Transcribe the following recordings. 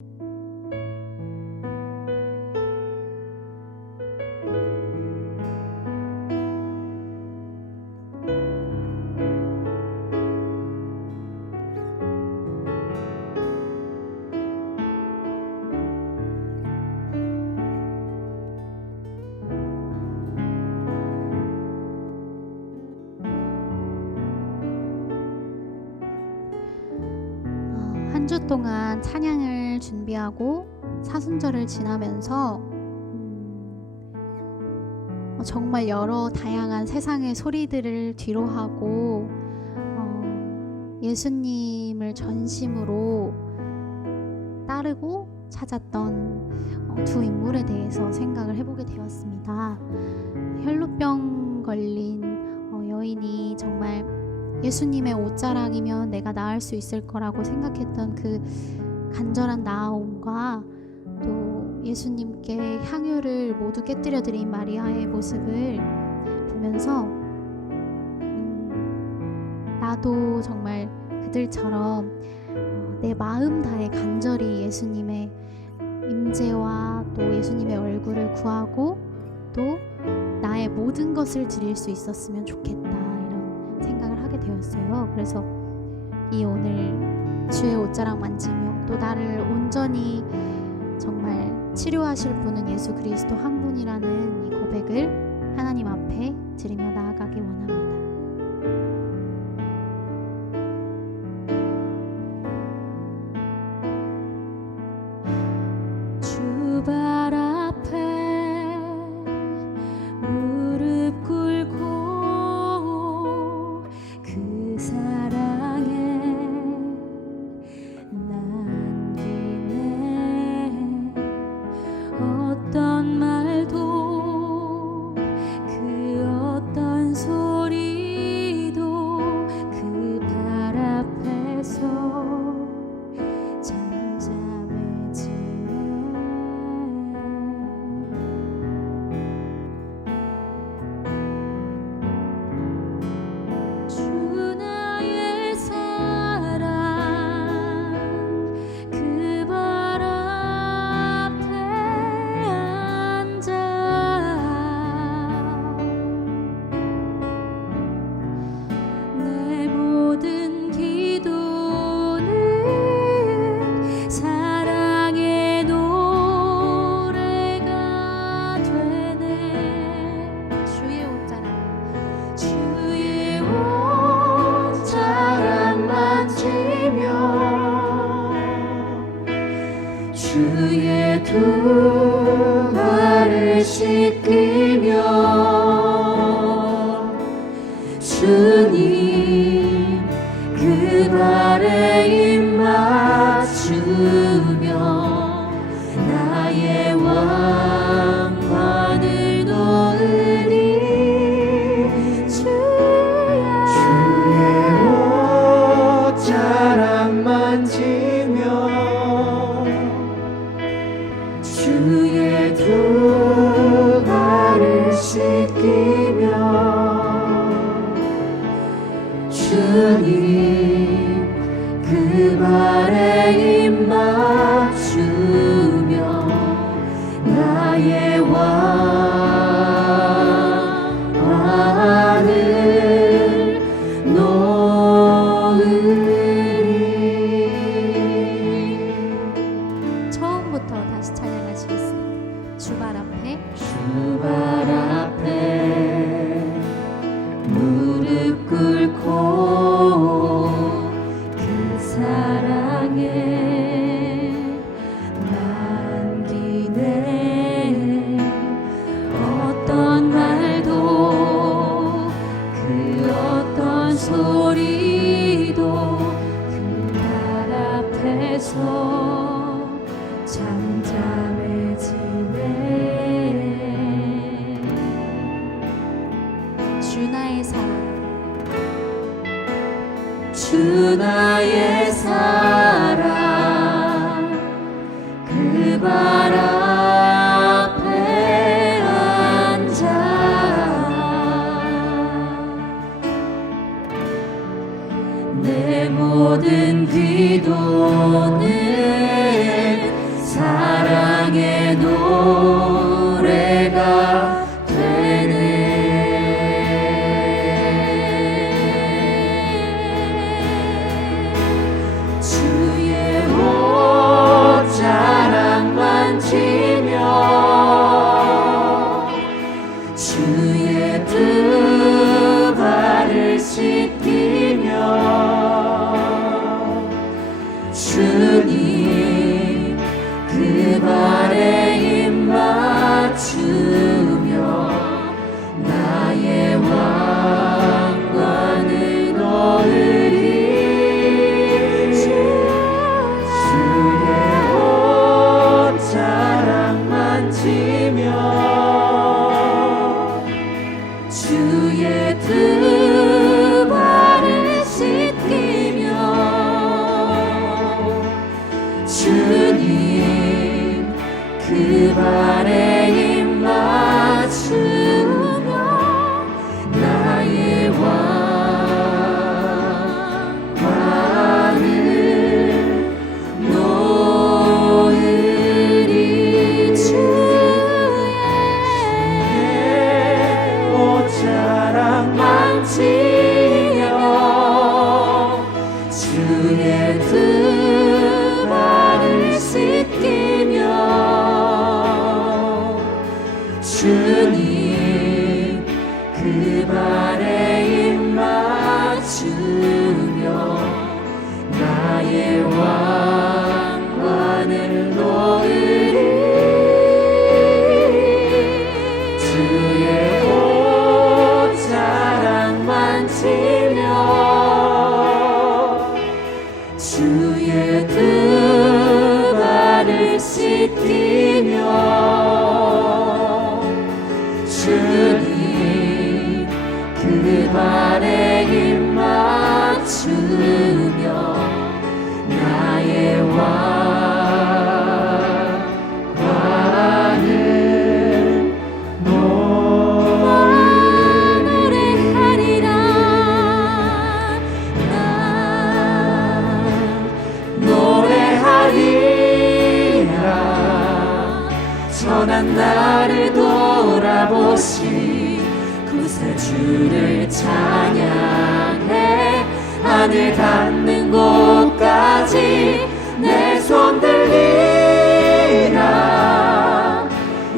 한 주 동안 찬양을 준비하고 사순절을 지나면서 정말 여러 다양한 세상의 소리들을 뒤로하고 예수님을 전심으로 따르고 찾았던 두 인물에 대해서 생각을 해보게 되었습니다. 혈루병 걸린 여인이 정말 예수님의 옷자락이면 내가 나을 수 있을 거라고 생각했던 그 간절한 나아옴과 또 예수님께 향유를 모두 깨뜨려 드린 마리아의 모습을 보면서 나도 정말 그들처럼 내 마음 다해 간절히 예수님의 임재와 또 예수님의 얼굴을 구하고 또 나의 모든 것을 드릴 수 있었으면 좋겠다, 이런 생각을 하게 되었어요. 그래서 이 오늘 주의 옷자락 만지며 또 나를 온전히 정말 치료하실 분은 예수 그리스도 한 분이라는 이 고백을 하나님 앞에 드리며 나아가기 원합니다. 주 발 앞에 무릎 꿇고 그 사랑에 남기네. 어떤 말도 그 어떤 소리도 그 발 앞에서 주의 두 발을 씻기며 주님 그 발에 입 맞추며 나의 왕관을 놓으리. 주의 옷자락 만지며 주의 두 발을 씻기며 주님 그 발에 입 맞추며 그 발에 입 맞추며 나의 왕관을 놓으리. 주의 옷자락 만지며 주의 두 발을 씻기며 주님 그 발에 입 맞추며 나의 왕관을 놓으리. 주의 옷자락 만지며 주의 두 발을 씻기며 주님 그 발에 입 맞추며 나의 왕관을 노래하리라. 나 노래하리라. 선한 나를 돌아보시 구세주를 찬양해. 하늘 닿는 곳까지 내 손 들리라.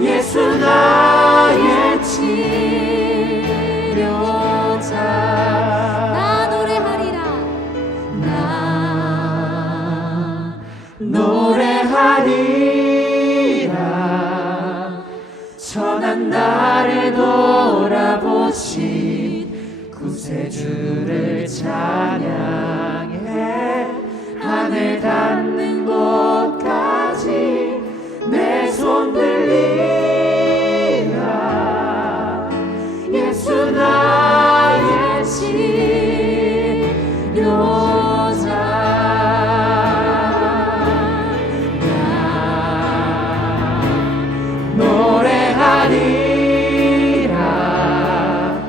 예수 나의 치료자. 나 노래하리라. 나 노래하리라. 선한 나를 돌아보신 구세주를 찬양해. 하늘 닿는 곳까지 내 손 들리라. 예수 나의 치료자. 나 노래하리라.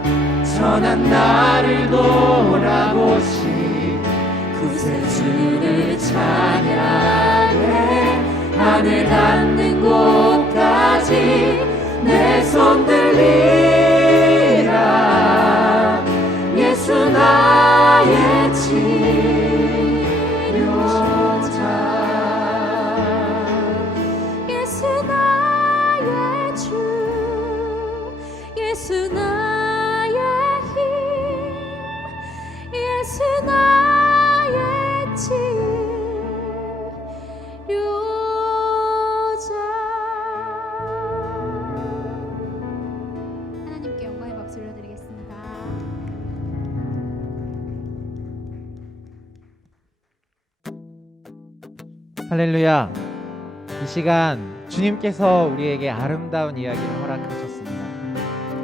선한 나를 돌아보시 구세주를 찬양해. 하늘 닿는 곳까지 내 손 들리라. 예수 나의 치료자. 예수 나의 주. 예수 나의 힘. 예수 나의 치료자. 하나님께 영광의 박수 올려드리겠습니다. 할렐루야. 이 시간 주님께서 우리에게 아름다운 이야기를 허락하셨습니다.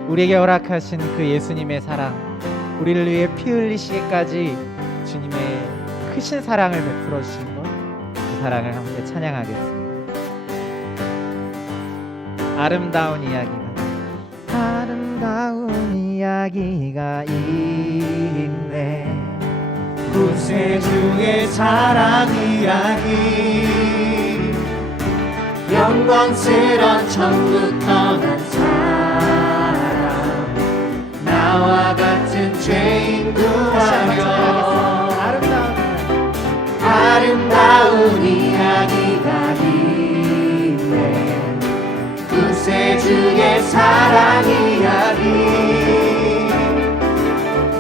우리에게 허락하신 그 예수님의 사랑, 우리를 위해 피 흘리시기까지 주님의 크신 사랑을 베풀어 주신 것, 그 사랑을 함께 찬양하겠습니다. 아름다운 이야기가 있네. 구세주의 사랑 이야기, 영광스런 천국 떠난 사람, 나와 같은 죄인 구하려 아름다운 이야기가 있네. 구세주의 사랑 이야기,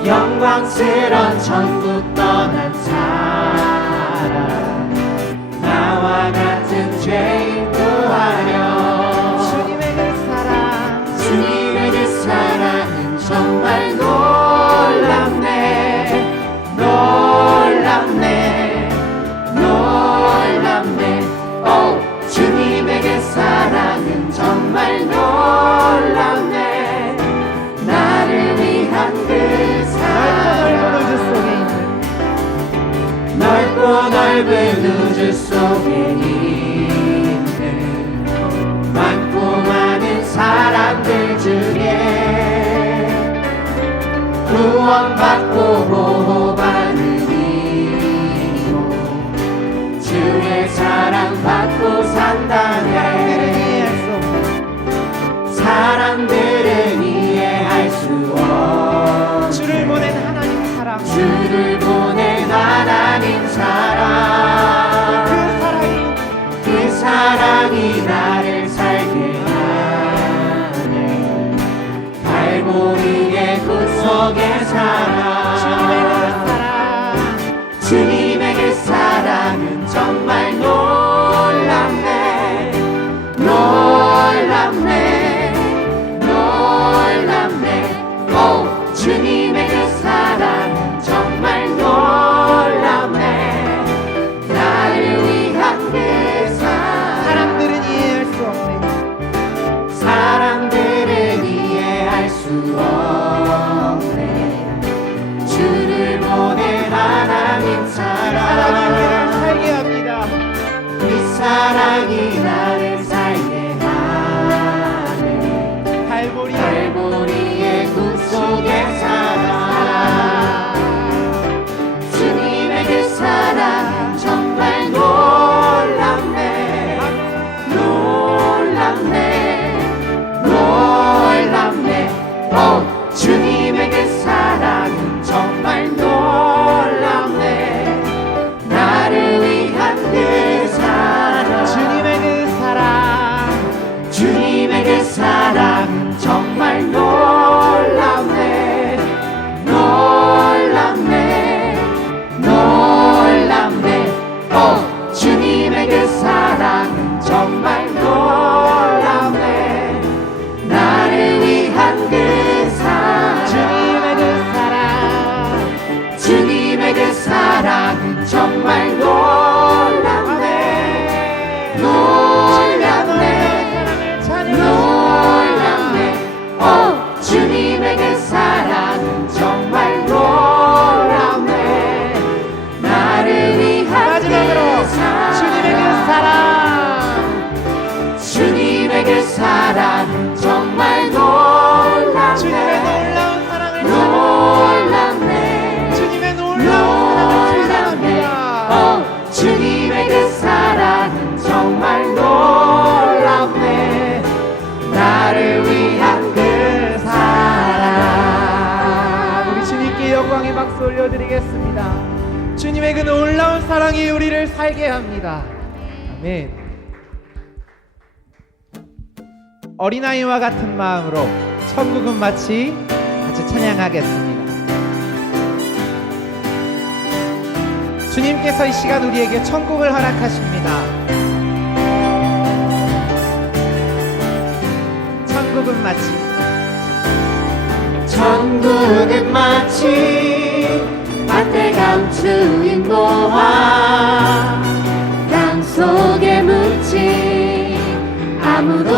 영광스런 천국 떠난 사람, 나와 같은 죄인 구하려 주님의 그 사랑은 정말 놀랍네. 놀랍네. 놀랍네. 오, 주님의 그 사랑은 정말 놀랍네. 나를 위한 그 사랑, 넓고 넓은 우주 속에 있는 사랑이 나를 살게 하네. 갈보리의 구속의 사랑, 주님의 그 사랑은 정말 놀랍네. 놀랍네. 놀랍네. 오, 주님의 그 사랑은 정말 놀랍네. 나를 위한 그 사랑, 사람들은 이해할 수 없네. 사람들은 이해할 수 없네. 주를 보낸 하나님 사랑이 우리를 사랑, 살게 합니다. 이 사랑이 나를 살게 하네. 갈보리의 구속의 사랑, 주님의 그 사랑 정말 놀랍네. 놀랍네. 놀랍네. 오, 주님의 그 사랑은 정말 놀랍네. 나를 위한 그 사랑, 주님의 그 사랑, 주님의 그 사랑은 정말 놀랍네. 놀랍네. 놀랍네. 오, 주님의 그 사랑은 정말 놀랍네. 나를 위한 그 사랑, 주님의 그 사랑, 주님의 그 사랑은 정말 놀랍네. 놀랍네. 놀랍네. 오, 주님의 그 사랑은 정말 놀랍네. 나를 위한 마지막으로 그 사랑, 주님의 그 사랑, 주님의 그 사랑은 정말 놀랍네. 주님의 놀라운 사랑을 놀랍네. 주님의 놀라운 사랑을 찬양합니다. 주님의 그 사랑은 정말 놀랍네. 나를 위한 그 사랑. 우리 주님께 영광의 박수 올려드리겠습니다. 주님의 그 놀라운 사랑이 우리를 살게 합니다. 아멘. 어린아이와 같은 마음으로 천국은 마치 같이 찬양하겠습니다. 주님께서 이 시간 우리에게 천국을 허락하십니다. 천국은 마치, 천국은 마치 밭에 감추인 모아, 땅 속에 묻힌 아무도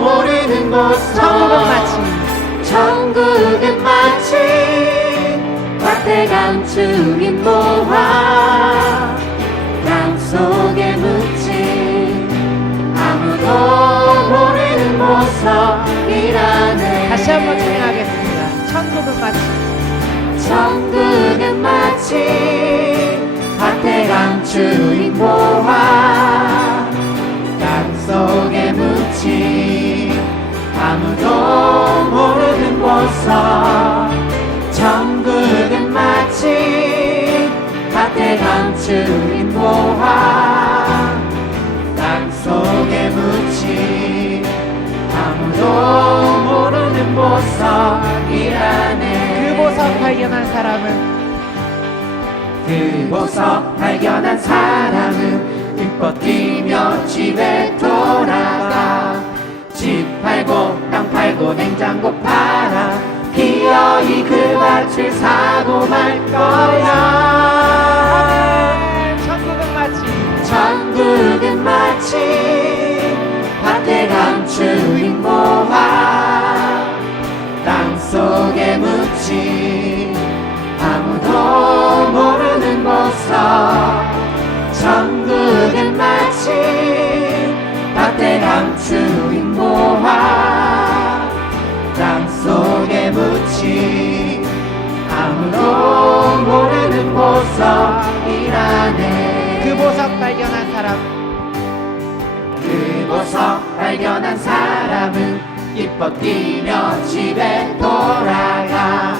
모르는 곳. 천국은 마치, 천국은 마치 밭에 감추인 모아, 땅 속에 묻힌 아무도 모르는 보석이라네. 다시 한번 찬양하겠습니다. 천국은 마치, 천국은 마치 밭에 감추인 보화, 땅 속에 묻힌 아무도 모르는 보석. 천국은 마치 밭에 감추인 보화, 땅 속에 묻힌 아무도 모르는 보석이라네. 그 보석 발견한 사람은, 그 보석 발견한 사람은 기뻐 뛰며 집에 돌아가. 집 팔고 땅 팔고 냉장고 팔아 기어이 그 밭을 사고 말 거야. 천국은 마치, 천국은 마치 밭에 감추인 모화, 땅 속에 묻힌 아무도 모르는 보석. 천국은 마치 밭에 감추인 모화, 땅 속에 묻힌 아무도 모르는 보석이라네. 그 보석 발견한 사람, 그 보석 발견한 사람은 기뻐 뛰며 집에 돌아가.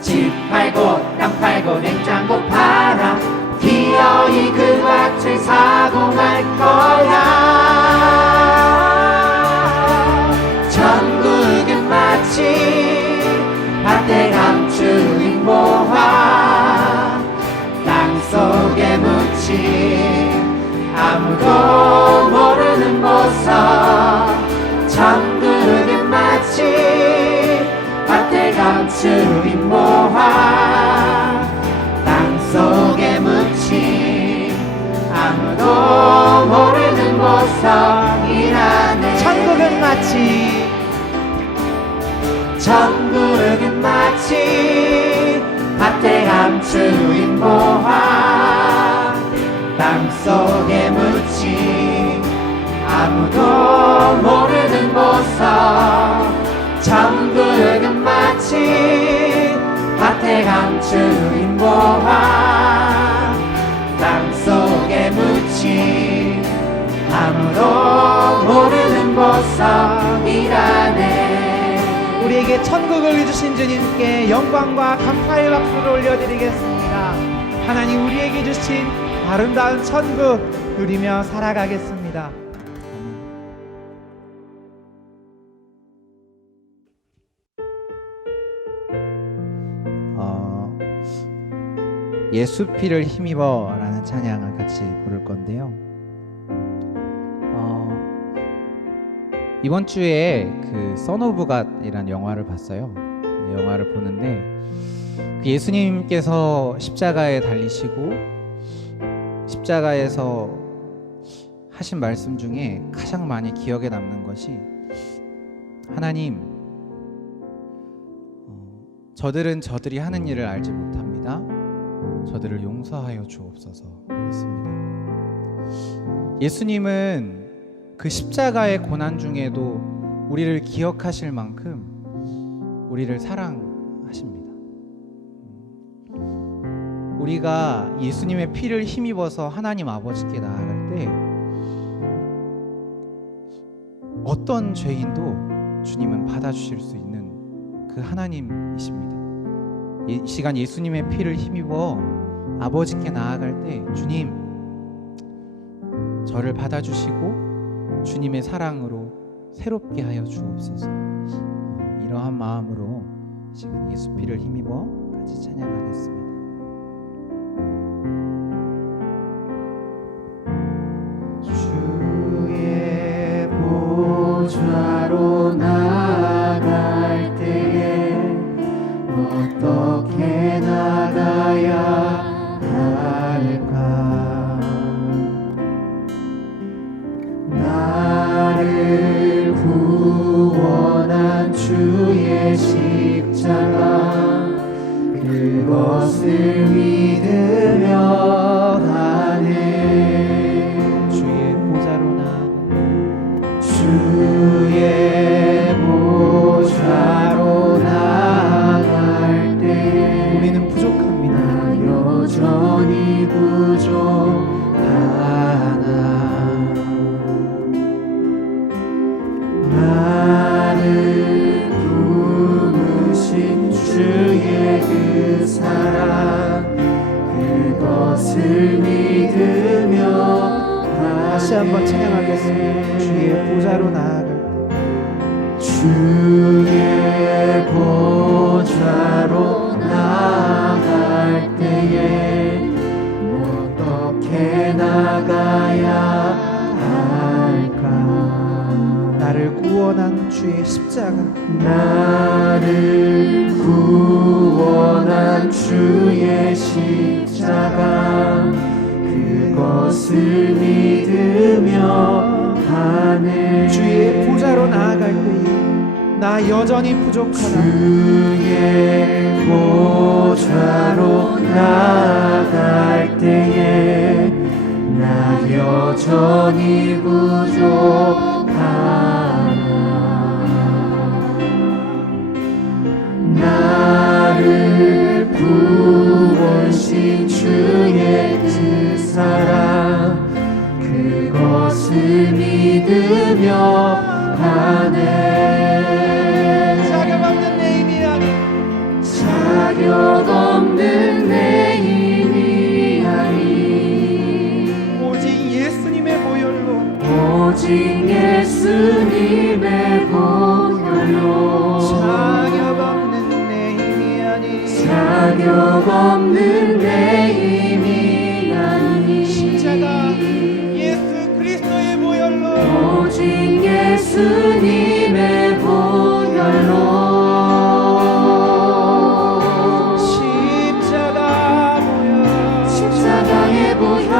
집 팔고 땅 팔고 냉장고 팔아 기어이 그 밭을 사고 말 거야. 일하네. 천국은 마치 밭에 감추인 보화 땅속에 묻힌 아무도 모르는 보석. 천국은 마치 밭에 감추인 보화 땅속에 묻힌 아무도 모르는 보석이라네. 우리에게 천국을 주신 주님께 영광과 감사의 박수를 올려드리겠습니다. 하나님 우리에게 주신 아름다운 천국 누리며 살아가겠습니다. 예수 피를 힘입어 라는 찬양을 같이 부를 건데요. 이번 주에 그 선 오브 갓이라는 영화를 봤어요. 영화를 보는데 그 예수님께서 십자가에 달리시고 십자가에서 하신 말씀 중에 가장 많이 기억에 남는 것이 하나님, 저들은 저들이 하는 일을 알지 못합니다. 저들을 용서하여 주옵소서 였습니다. 예수님은 그 십자가의 고난 중에도 우리를 기억하실 만큼 우리를 사랑하십니다. 우리가 예수님의 피를 힘입어서 하나님 아버지께 나아갈 때 어떤 죄인도 주님은 받아주실 수 있는 그 하나님이십니다. 이 시간 예수님의 피를 힘입어 아버지께 나아갈 때 주님, 저를 받아주시고 주님의 사랑으로 새롭게 하여 주옵소서. 이러한 마음으로 지금 예수 피를 힘입어 같이 찬양하겠습니다. 주의 보좌로 나아갈 때에 어떻게 나가야 할까? 나를 구원한 주의 십자가 그것을 믿으며 가네. 주의 보좌로 주의 보좌로 나아갈 때 우리는 부족합니다. 여전히 부족하나. 나를 부르신 주의 그 사랑 그것을 믿으며 다시 한번 찬양하겠습니다. 주의 보좌로 나아갈 때 주의 보좌로 나아갈 때에 어떻게 나가야 할까? 나를 구원한 주의 십자가 나를 구원한 주의 십자가 그것을 믿으며 가네. 주의 보좌로 나아갈 때에 나 여전히 부족하다. 주의 보좌로 나아갈 때에 나 여전히 부족하나. 나를 부으신 주의 그 사랑 그것을 믿으며 가네. 자격 없는 내 힘이 아닌 자격 없는 내 힘이 아닌 오직 예수님의 보혈로 오직 예수님의 보혈로 자격 없는 내 힘이 아닌 자격 없는 내 힘이 아닌 십자가 예수 그리스도의 보혈로 오직 예수님의 보혈로 십자가의 보혈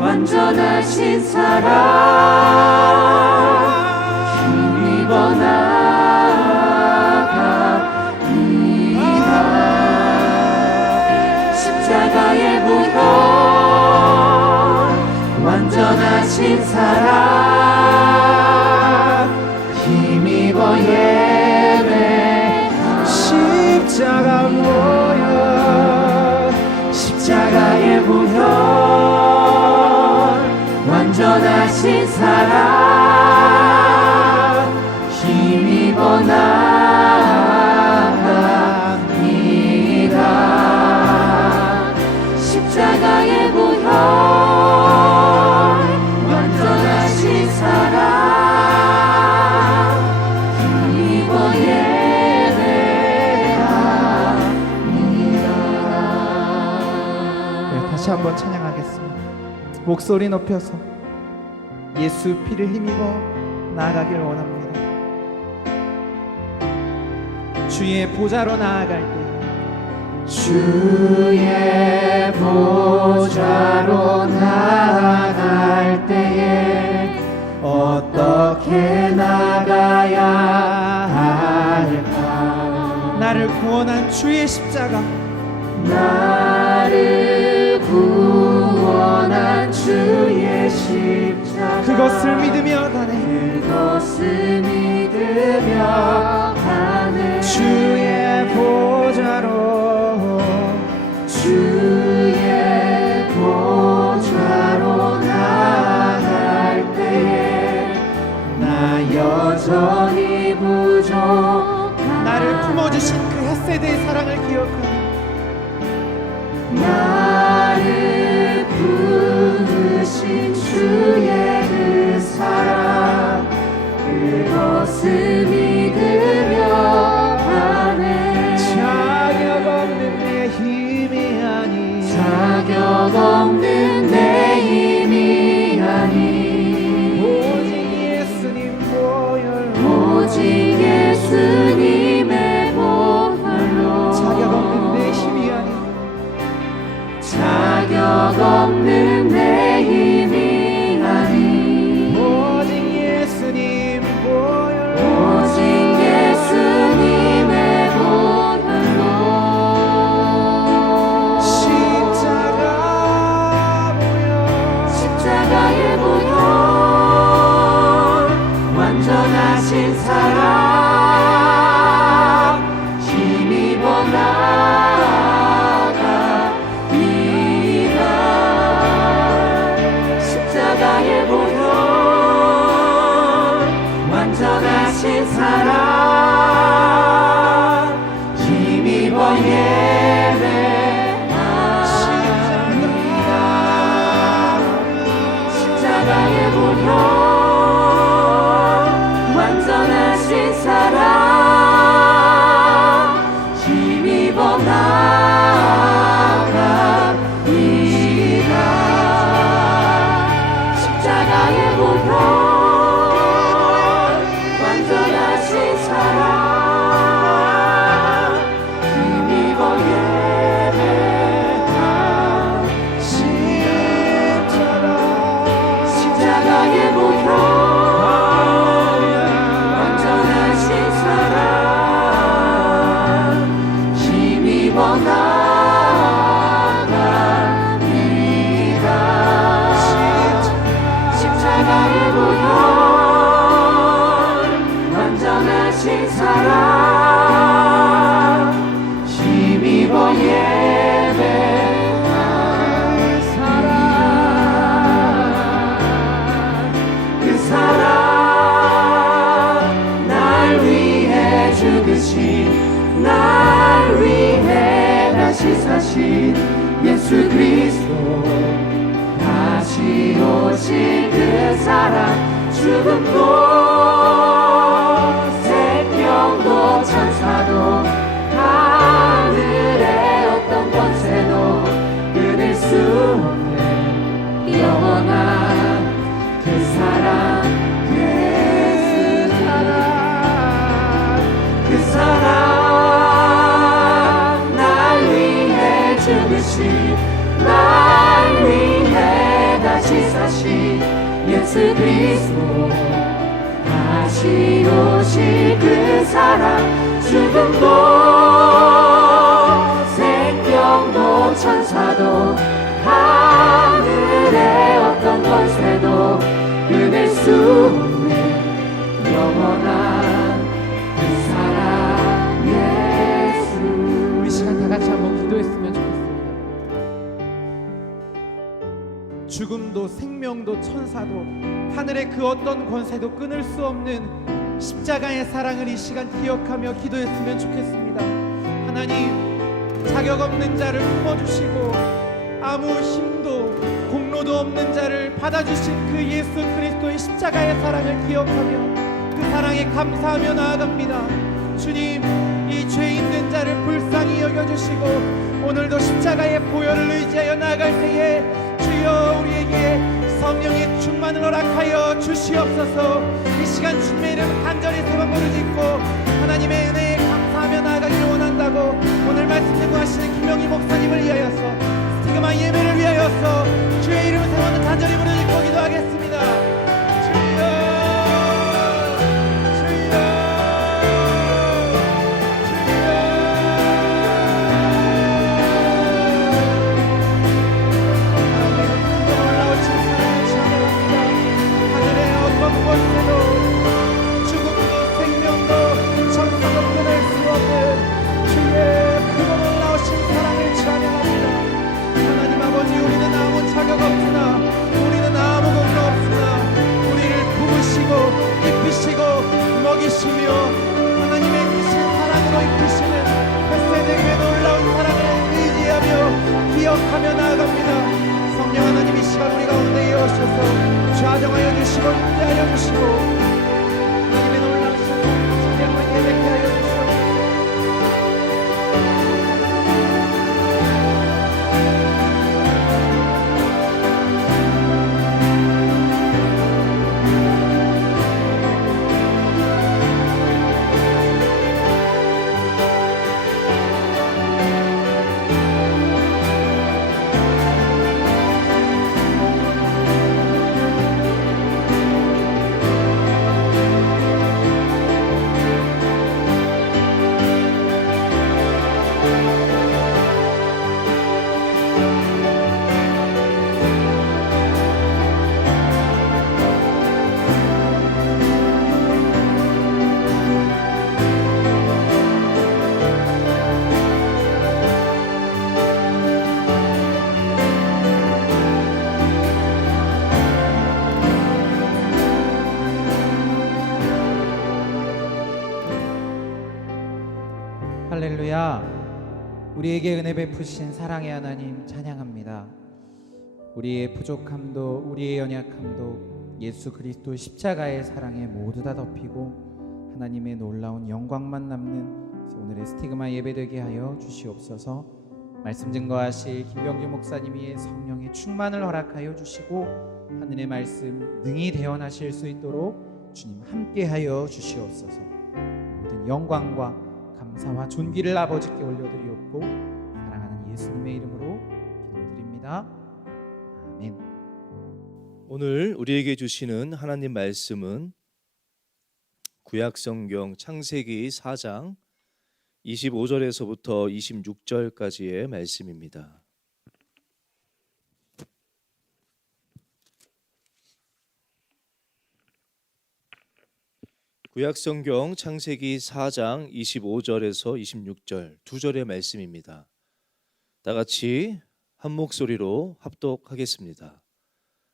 완전하신 나신 사랑 힘입어 나아갑니다. 십자가의 보혈 완전하신 사랑 힘입어 예배 십자가 보혈 십자가의 보혈 완전하신 사랑 힘입어 나아갑니다. 십자가의 보혈 완전하신 사랑 힘입어 예배합니다. 다시 한번 찬양하겠습니다. 목소리 높여서 예수 피를 힘입어 나아가길 원합니다. 주의 보좌로 나아갈 때 주의 보좌로 나아갈 때에 어떻게 나가야 할까? 나를 구원한 주의 십자가 나를 구원한 주의 십자가 그것을 믿으며 가네. 그것을 믿으며 가네. 주의 보좌로 주의 보좌로 나아갈 때에 나 여전히 부족한 나를 품어주신 그 헷세대의 사랑을 기억하네. 나를 부르신 주의 그 사랑 그것을 믿으며 가네. 자격 없는 내 힘이 아니 자격 없는 내 힘이 아니 오직 예수님 보혈 오직 예수님의 보혈로 자격 없는 내 힘이 아니 자격 없는 내 힘이 아니 오직 예수님 보혈 오직 예수님의 보혈로 십자가의 보혈 완전하신 사랑 힘입어 나아갑니다. 십자가의 보혈 완전하신 사랑 힘입어 예배합니다. 십자가의 보혈 완전하신 사랑 힘입어 나아갑니다. 십자가의 보혈 완전하신 사랑 힘입어 예배합니다. 십자가의 보혈 완전하신 사랑 힘입어 나아갑니다. 십자가의 보혈 완전하신 사랑 힘입어 예배합니다. 그 사랑 날 위해 죽으신 날 위해 다시 사신 예수 그리스도 다시 오신 그 사랑 죽음도 생명도 천사도 하늘의 어떤 권세도 끊을 수 없는 영원한 그 사랑 그 사랑 날 위해 죽으신 날 위해 다시 사신 예수 그리스도 다시 오실 그 사랑 죽음도 생명도 천사도 하늘의 어떤 권세도 끊을 수 없는 영원한 그 사랑 예수. 우리 시간 다 같이 한번 기도했으면 좋겠습니다. 죽음도 생명도 천사도 하늘의 그 어떤 권세도 끊을 수 없는 십자가의 사랑을 이 시간 기억하며 기도했으면 좋겠습니다. 하나님, 자격 없는 자를 품어주시고 아무 힘도 공로도 없는 자를 받아주신 그 예수 그리스도의 십자가의 사랑을 기억하며 그 사랑에 감사하며 나아갑니다. 주님, 이 죄 있는 자를 불쌍히 여겨주시고 오늘도 십자가의 보혈을 의지하여 나아갈 때에 주여 우리에게 성령의 충만을 허락하여 주시옵소서. 이 시간 주님의 이름 간절히 세 번 부르짖고 하나님의 은혜에 감사하며 나아가기를 원한다고 오늘 말씀 듣고하시는 김영희 목사님을 위하여서 스티그마 예배를 위하여서 주의 이름을 세 번 간절히 부르짖고 기도하겠습니다. 주여 주여 곳에도 죽음도 생명도 천사도 끊을 수 없는 주의 크고 놀라우신 사랑을 찬양합니다. 하나님 아버지, 우리는 아무 자격 없으나 우리는 아무 공로 없으나 우리를 품으시고 입히시고 먹이시며 하나님의 크신 사랑으로 입히시는 햇새되게 놀라운 사랑을 의지하며 기억하며 나아갑니다. 성령 하나님, 이 시간 우리 가운데 오셔서 좌정하여 주시고 인도하여 주시고 하나님의 놀라우신 사랑을 예배케 하여 주시옵소서. 할렐루야. 우리에게 은혜 베푸신 사랑의 하나님 찬양합니다. 우리의 부족함도 우리의 연약함도 예수 그리스도 십자가의 사랑에 모두 다 덮이고 하나님의 놀라운 영광만 남는 오늘의 스티그마 예배되게 하여 주시옵소서. 말씀 증거하실 김병규 목사님이 성령의 충만을 허락하여 주시고 하늘의 말씀 능히 대언하실 수 있도록 주님 함께하여 주시옵소서. 모든 영광과 감사와 존귀를 아버지께 올려드리옵고 사랑하는 예수님의 이름으로 기도드립니다. 아멘. 오늘 우리에게 주시는 하나님 말씀은 구약성경 창세기 4장 25절에서부터 26절까지의 말씀입니다. 구약성경 창세기 4장 25절에서 26절 두 절의 말씀입니다. 다 같이 한 목소리로 합독하겠습니다.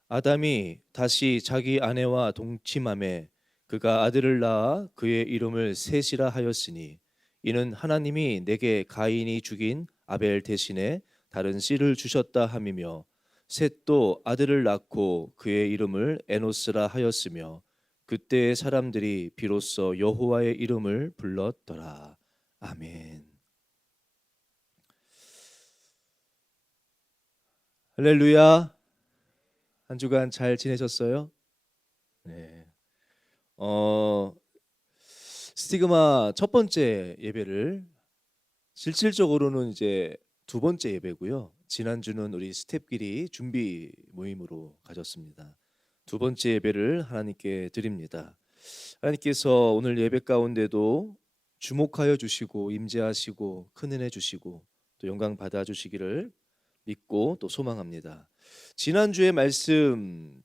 아담이 다시 자기 아내와 동침하매 그가 아들을 낳아 그의 이름을 셋이라 하였으니 이는 하나님이 내게 가인이 죽인 아벨 대신에 다른 씨를 주셨다 함이며 셋도 아들을 낳고 그의 이름을 에노스라 하였으며 그때의 사람들이 비로소 여호와의 이름을 불렀더라. 아멘. 할렐루야. 한 주간 잘 지내셨어요? 네. 스티그마 첫 번째 예배를 실질적으로는 이제 두 번째 예배고요. 지난주는 우리 스텝끼리 준비 모임으로 가졌습니다. 두 번째 예배를 하나님께 드립니다. 하나님께서 오늘 예배 가운데도 주목하여 주시고 임재하시고 큰 은혜 주시고 또 영광 받아 주시기를 믿고 또 소망합니다. 지난주의 말씀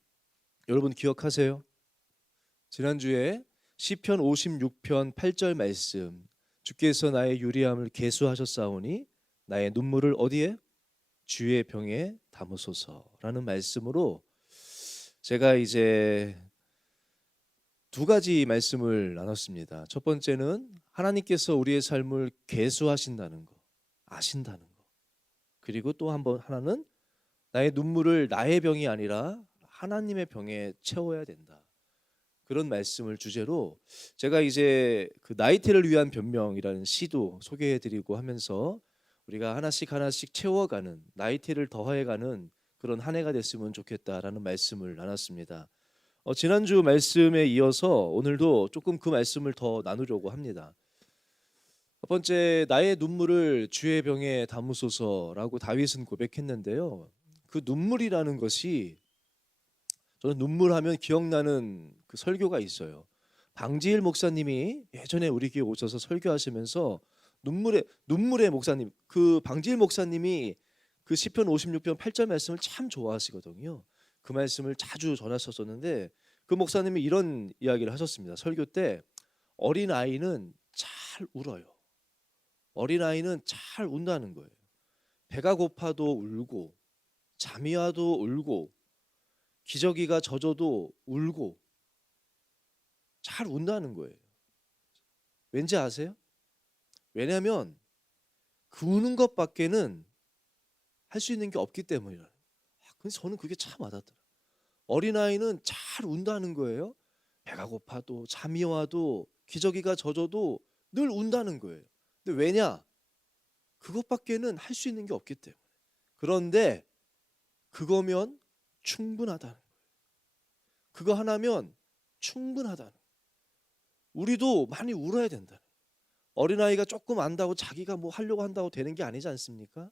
여러분 기억하세요? 지난주에 시편 56편 8절 말씀, 주께서 나의 유리함을 계수하셨사오니 나의 눈물을 어디에? 주의 병에 담으소서라는 말씀으로 제가 이제 두 가지 말씀을 나눴습니다. 첫 번째는 하나님께서 우리의 삶을 계수하신다는 거, 아신다는 거. 그리고 또 하나는 나의 눈물을 나의 병이 아니라 하나님의 병에 채워야 된다. 그런 말씀을 주제로 제가 이제 그 나이테를 위한 변명이라는 시도 소개해드리고 하면서 우리가 하나씩 하나씩 채워가는, 나이테를 더해가는 그런 한 해가 됐으면 좋겠다라는 말씀을 나눴습니다. 지난주 말씀에 이어서 오늘도 조금 그 말씀을 더 나누려고 합니다. 첫 번째, 나의 눈물을 주의 병에 담으소서라고 다윗은 고백했는데요. 그 눈물이라는 것이, 저는 눈물하면 기억나는 그 설교가 있어요. 방지일 목사님이 예전에 우리 교회 오셔서 설교하시면서 눈물의 목사님, 그 방지일 목사님이 그 시편 56편 8절 말씀을 참 좋아하시거든요. 그 말씀을 자주 전하셨었는데 그 목사님이 이런 이야기를 하셨습니다. 설교 때 어린 아이는 잘 울어요. 어린 아이는 잘 운다는 거예요. 배가 고파도 울고, 잠이 와도 울고, 기저귀가 젖어도 울고, 잘 운다는 거예요. 왠지 아세요? 왜냐하면 그 우는 것밖에는 할 수 있는 게 없기 때문이라는. 근데 저는 그게 참 와닿더라고요. 어린아이는 잘 운다는 거예요. 배가 고파도 잠이 와도 기저귀가 젖어도 늘 운다는 거예요. 근데 왜냐? 그것밖에는 할 수 있는 게 없기 때문에. 그런데 그거면 충분하다는 거예요. 그거 하나면 충분하다는 거예요. 우리도 많이 울어야 된다는 거예요. 어린아이가 조금 안다고 자기가 뭐 하려고 한다고 되는 게 아니지 않습니까?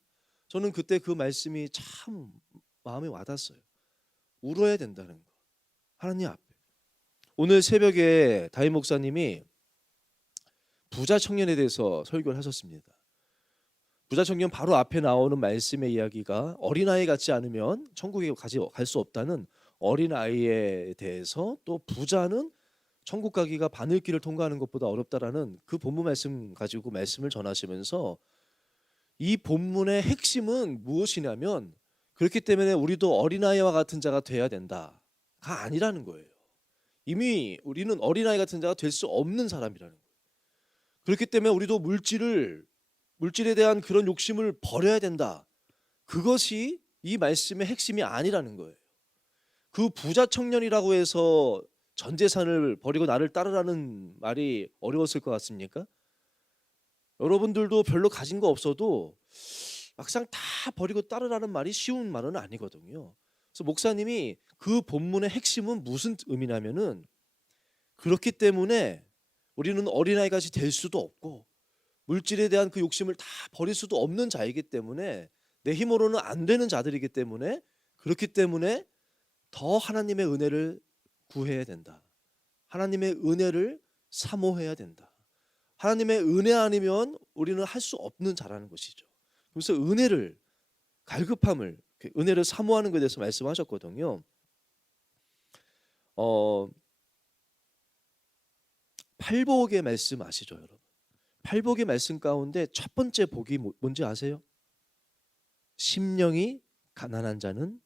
저는 그때 그 말씀이 참 마음에 와닿았어요. 울어야 된다는 거. 하나님 앞에. 오늘 새벽에 다임 목사님이 부자 청년에 대해서 설교를 하셨습니다. 부자 청년 바로 앞에 나오는 말씀의 이야기가 어린아이 같지 않으면 천국에 갈 수 없다는 어린아이에 대해서, 또 부자는 천국 가기가 바늘길을 통과하는 것보다 어렵다라는 그 본문 말씀 가지고 말씀을 전하시면서 이 본문의 핵심은 무엇이냐면, 그렇기 때문에 우리도 어린아이와 같은 자가 돼야 된다가 아니라는 거예요. 이미 우리는 어린아이 같은 자가 될 수 없는 사람이라는 거예요. 그렇기 때문에 우리도 물질에 대한 그런 욕심을 버려야 된다. 그것이 이 말씀의 핵심이 아니라는 거예요. 그 부자 청년이라고 해서 전 재산을 버리고 나를 따르라는 말이 어려웠을 것 같습니까? 여러분들도 별로 가진 거 없어도 막상 다 버리고 따르라는 말이 쉬운 말은 아니거든요. 그래서 목사님이 그 본문의 핵심은 무슨 의미냐면은, 그렇기 때문에 우리는 어린아이같이 될 수도 없고 물질에 대한 그 욕심을 다 버릴 수도 없는 자이기 때문에, 내 힘으로는 안 되는 자들이기 때문에, 그렇기 때문에 더 하나님의 은혜를 구해야 된다. 하나님의 은혜를 사모해야 된다. 하나님의 은혜 아니면 우리는 할 수 없는 자라는 것이죠. 그래서 은혜를, 갈급함을, 은혜를 사모하는 것에 대해서 말씀하셨거든요. 팔복의 말씀 아시죠, 여러분? 팔복의 말씀 가운데 첫 번째 복이 뭔지 아세요? 심령이 가난한 자는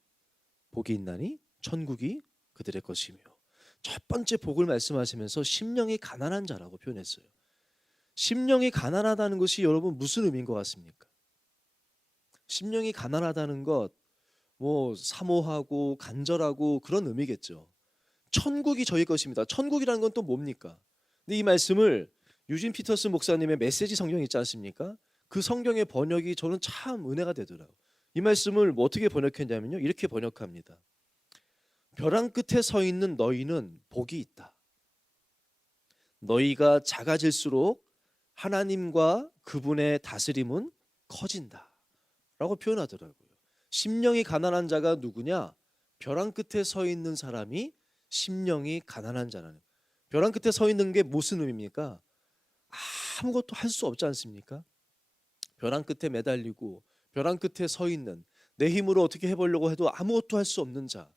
복이 있나니 천국이 그들의 것이며. 첫 번째 복을 말씀하시면서 심령이 가난한 자라고 표현했어요. 심령이 가난하다는 것이 여러분 무슨 의미인 것 같습니까? 심령이 가난하다는 것, 뭐 사모하고 간절하고 그런 의미겠죠. 천국이 저희 것입니다. 천국이라는 건 또 뭡니까? 근데 이 말씀을 유진 피터슨 목사님의 메시지 성경 있지 않습니까? 그 성경의 번역이 저는 참 은혜가 되더라고요. 이 말씀을 뭐 어떻게 번역했냐면요, 이렇게 번역합니다. 벼랑 끝에 서 있는 너희는 복이 있다. 너희가 작아질수록 하나님과 그분의 다스림은 커진다 라고 표현하더라고요. 심령이 가난한 자가 누구냐? 벼랑 끝에 서 있는 사람이 심령이 가난한 자라는. 벼랑 끝에 서 있는 게 무슨 의미입니까? 아무것도 할 수 없지 않습니까? 벼랑 끝에 매달리고 벼랑 끝에 서 있는, 내 힘으로 어떻게 해보려고 해도 아무것도 할 수 없는 자,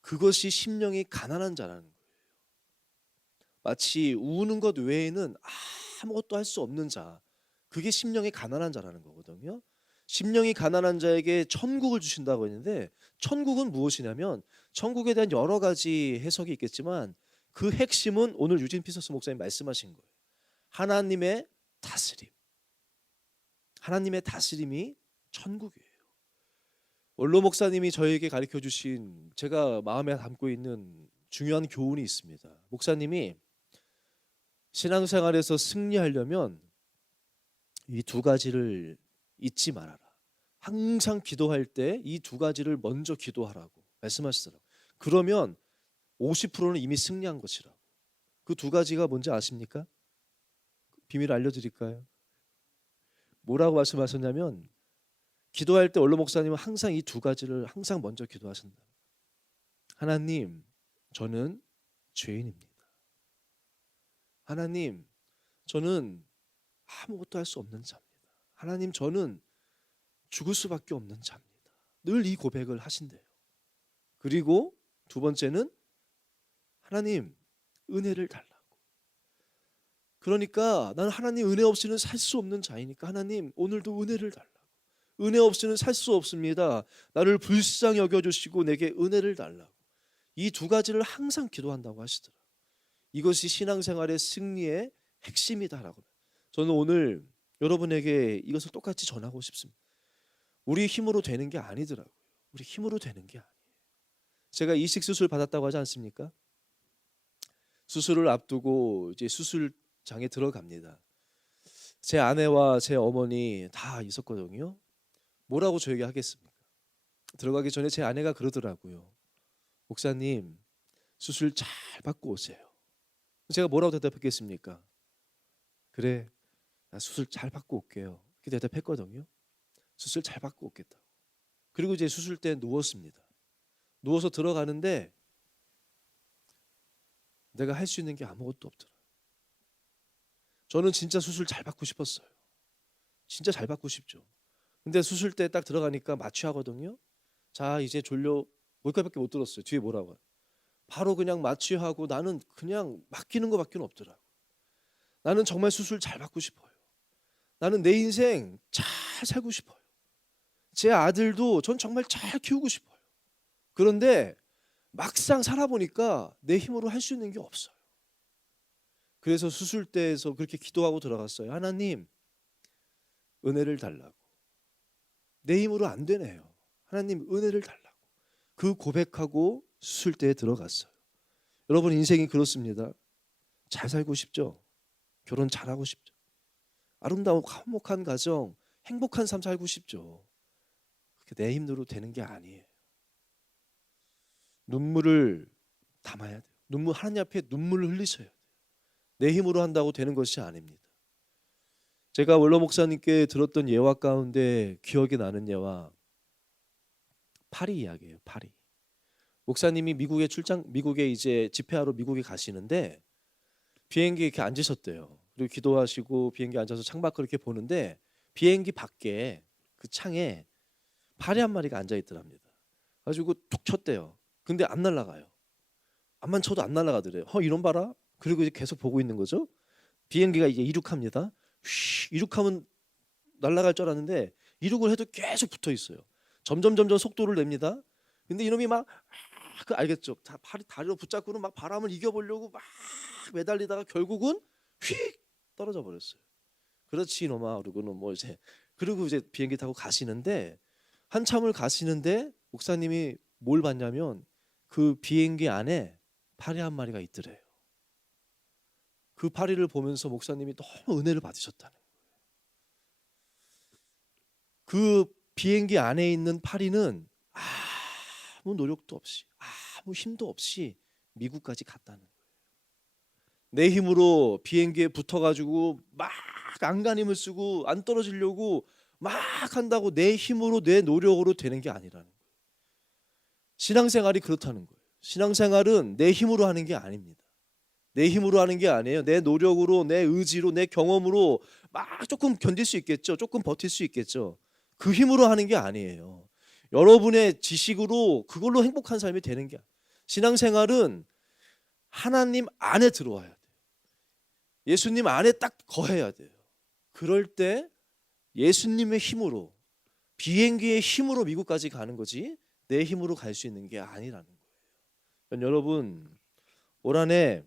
그것이 심령이 가난한 자라는 거예요. 마치 우는 것 외에는 아무것도 할 수 없는 자, 그게 심령이 가난한 자라는 거거든요. 심령이 가난한 자에게 천국을 주신다고 했는데, 천국은 무엇이냐면, 천국에 대한 여러 가지 해석이 있겠지만 그 핵심은 오늘 유진 피서스 목사님 말씀하신 거예요. 하나님의 다스림. 하나님의 다스림이 천국이에요. 원로 목사님이 저에게 가르쳐 주신, 제가 마음에 담고 있는 중요한 교훈이 있습니다. 목사님이 신앙생활에서 승리하려면 이 두 가지를 잊지 말아라. 항상 기도할 때 이 두 가지를 먼저 기도하라고 말씀하시더라고요. 그러면 50%는 이미 승리한 것이라고. 그 두 가지가 뭔지 아십니까? 비밀 알려드릴까요? 뭐라고 말씀하셨냐면, 기도할 때 원로 목사님은 항상 이 두 가지를 항상 먼저 기도하신다. 하나님, 저는 죄인입니다. 하나님, 저는 아무것도 할 수 없는 자입니다. 하나님, 저는 죽을 수밖에 없는 자입니다. 늘 이 고백을 하신대요. 그리고 두 번째는 하나님, 은혜를 달라고. 그러니까 나는 하나님 은혜 없이는 살 수 없는 자이니까 하나님, 오늘도 은혜를 달라고. 은혜 없이는 살 수 없습니다. 나를 불쌍히 여겨주시고 내게 은혜를 달라고. 이 두 가지를 항상 기도한다고 하시더라고요. 이것이 신앙생활의 승리의 핵심이다라고. 저는 오늘 여러분에게 이것을 똑같이 전하고 싶습니다. 우리 힘으로 되는 게 아니더라고요. 우리 힘으로 되는 게 아니에요. 제가 이식 수술 받았다고 하지 않습니까? 수술을 앞두고 이제 수술장에 들어갑니다. 제 아내와 제 어머니 다 있었거든요. 뭐라고 저에게 하겠습니까? 들어가기 전에 제 아내가 그러더라고요. 목사님, 수술 잘 받고 오세요. 제가 뭐라고 대답했겠습니까? 그래, 나 수술 잘 받고 올게요. 이렇게 대답했거든요. 수술 잘 받고 오겠다고. 그리고 이제 수술 때 누웠습니다. 누워서 들어가는데 내가 할 수 있는 게 아무것도 없더라. 저는 진짜 수술 잘 받고 싶었어요. 진짜 잘 받고 싶죠. 근데 수술 때 딱 들어가니까 마취하거든요. 자, 이제 졸려. 거기까지밖에 못 들었어요. 뒤에 뭐라고. 바로 그냥 마취하고 나는 그냥 맡기는 것밖에 없더라고. 나는 정말 수술 잘 받고 싶어요. 나는 내 인생 잘 살고 싶어요. 제 아들도 전 정말 잘 키우고 싶어요. 그런데 막상 살아보니까 내 힘으로 할 수 있는 게 없어요. 그래서 수술대에서 그렇게 기도하고 들어갔어요. 하나님, 은혜를 달라고. 내 힘으로 안 되네요. 하나님, 은혜를 달라고. 그 고백하고 수술대에 들어갔어요. 여러분, 인생이 그렇습니다. 잘 살고 싶죠? 결혼 잘하고 싶죠? 아름다운 화목한 가정, 행복한 삶 살고 싶죠? 그게 내 힘으로 되는 게 아니에요. 눈물을 담아야 돼요. 하나님 앞에 눈물을 흘리셔야 돼요. 내 힘으로 한다고 되는 것이 아닙니다. 제가 원로 목사님께 들었던 예화 가운데 기억이 나는 예화, 파리 이야기예요. 파리. 목사님이 미국에 이제 집회하러 미국에 가시는데 비행기에 이렇게 앉으셨대요. 그리고 기도하시고 비행기 앉아서 창밖을 이렇게 보는데 비행기 밖에 그 창에 파리 한 마리가 앉아 있더랍니다. 가지고 툭 쳤대요. 근데 안 날아가요. 암만 쳐도 안 날아가더래요. 이런 봐라. 그리고 이제 계속 보고 있는 거죠. 비행기가 이제 이륙합니다. 이륙하면 날아갈 줄 알았는데 이륙을 해도 계속 붙어 있어요. 점점 속도를 냅니다. 근데 이놈이 막 알겠죠? 다리로 붙잡고는 막 바람을 이겨보려고 막 매달리다가 결국은 휙 떨어져 버렸어요. 그렇지 이놈아. 그러고는 뭐 이제 그리고 이제 비행기 타고 가시는데 한참을 가시는데 목사님이 뭘 봤냐면 그 비행기 안에 파리 한 마리가 있더래요. 그 파리를 보면서 목사님이 너무 은혜를 받으셨다는 거예요. 그 비행기 안에 있는 파리는 아무 노력도 없이 아무 힘도 없이 미국까지 갔다는 거예요. 내 힘으로 비행기에 붙어가지고 막 안간힘을 쓰고 안 떨어지려고 막 한다고 내 힘으로 내 노력으로 되는 게 아니라는 거예요. 신앙생활이 그렇다는 거예요. 신앙생활은 내 힘으로 하는 게 아닙니다. 내 힘으로 하는 게 아니에요. 내 노력으로, 내 의지로, 내 경험으로 막 조금 견딜 수 있겠죠. 조금 버틸 수 있겠죠. 그 힘으로 하는 게 아니에요. 여러분의 지식으로 그걸로 행복한 삶이 되는 게 아니에요. 신앙생활은 하나님 안에 들어와야 돼요. 예수님 안에 딱 거해야 돼요. 그럴 때 예수님의 힘으로, 비행기의 힘으로 미국까지 가는 거지 내 힘으로 갈 수 있는 게 아니라는 거예요. 여러분, 올 한해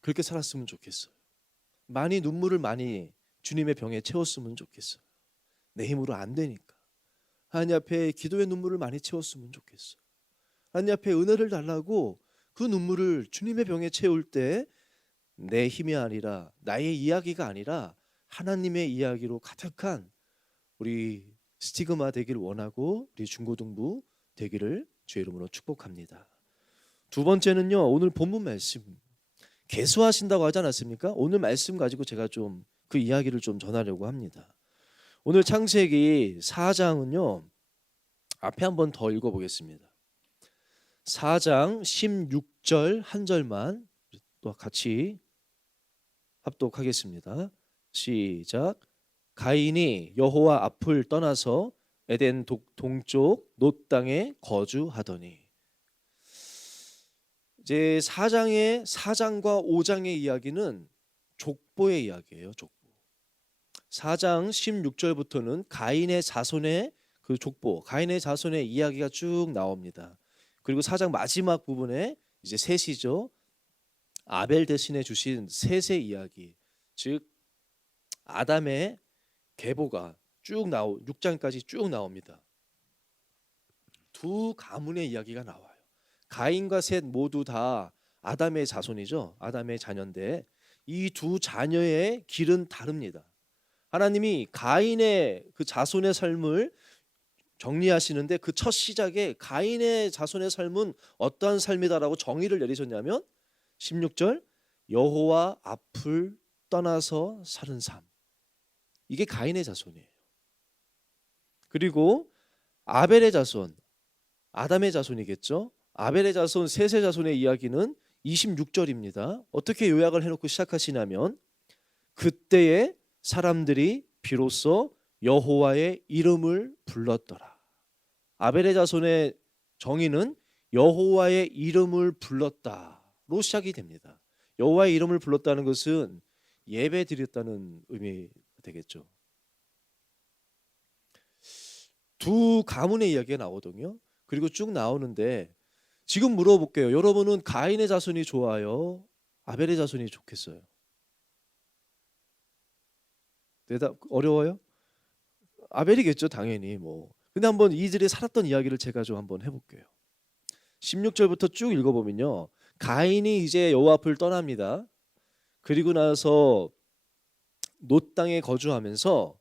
그렇게 살았으면 좋겠어요. 많이 눈물을 많이 주님의 병에 채웠으면 좋겠어요. 내 힘으로 안 되니까. 하나님 앞에 기도의 눈물을 많이 채웠으면 좋겠어요. 하나님 앞에 은혜를 달라고 그 눈물을 주님의 병에 채울 때 내 힘이 아니라, 나의 이야기가 아니라 하나님의 이야기로 가득한 우리 스티그마 되길 원하고 우리 중고등부 되기를 주의 이름으로 축복합니다. 두 번째는요, 오늘 본문 말씀 계수하신다고 하지 않았습니까? 오늘 말씀 가지고 제가 좀 그 이야기를 좀 전하려고 합니다. 오늘 창세기 4장은요, 앞에 한번 더 읽어보겠습니다. 4장 16절 한 절만 또 같이 합독하겠습니다. 시작. 가인이 여호와 앞을 떠나서 에덴 동쪽 놋 땅에 거주하더니. 이제 4장과 5장의 이야기는 족보의 이야기예요. 족보. 4장 16절부터는 가인의 자손의 그 족보, 가인의 자손의 이야기가 쭉 나옵니다. 그리고 4장 마지막 부분에 이제 셋이죠. 아벨 대신에 주신 셋의 이야기, 즉 아담의 계보가 쭉 6장까지 쭉 나옵니다. 두 가문의 이야기가 나와요. 가인과 셋 모두 다 아담의 자손이죠. 아담의 자녀인데 이 두 자녀의 길은 다릅니다. 하나님이 가인의 그 자손의 삶을 정리하시는데 그 첫 시작에 가인의 자손의 삶은 어떠한 삶이다라고 정의를 내리셨냐면 16절 여호와 앞을 떠나서 사는 삶. 이게 가인의 자손이에요. 그리고 아벨의 자손, 아담의 자손이겠죠. 아벨의 자손, 셋의 자손의 이야기는 26절입니다. 어떻게 요약을 해놓고 시작하시냐면 그때에 사람들이 비로소 여호와의 이름을 불렀더라. 아벨의 자손의 정의는 여호와의 이름을 불렀다로 시작이 됩니다. 여호와의 이름을 불렀다는 것은 예배 드렸다는 의미가 되겠죠. 두 가문의 이야기가 나오거든요. 그리고 쭉 나오는데 지금 물어볼게요. 여러분은 가인의 자손이 좋아요? 아벨의 자손이 좋겠어요? 대답 어려워요? 아벨이겠죠, 당연히 뭐. 근데 한번 이들이 살았던 이야기를 제가 좀 한번 해볼게요. 16절부터 쭉 읽어보면요, 가인이 이제 여호와 앞을 떠납니다. 그리고 나서 놋 땅에 거주하면서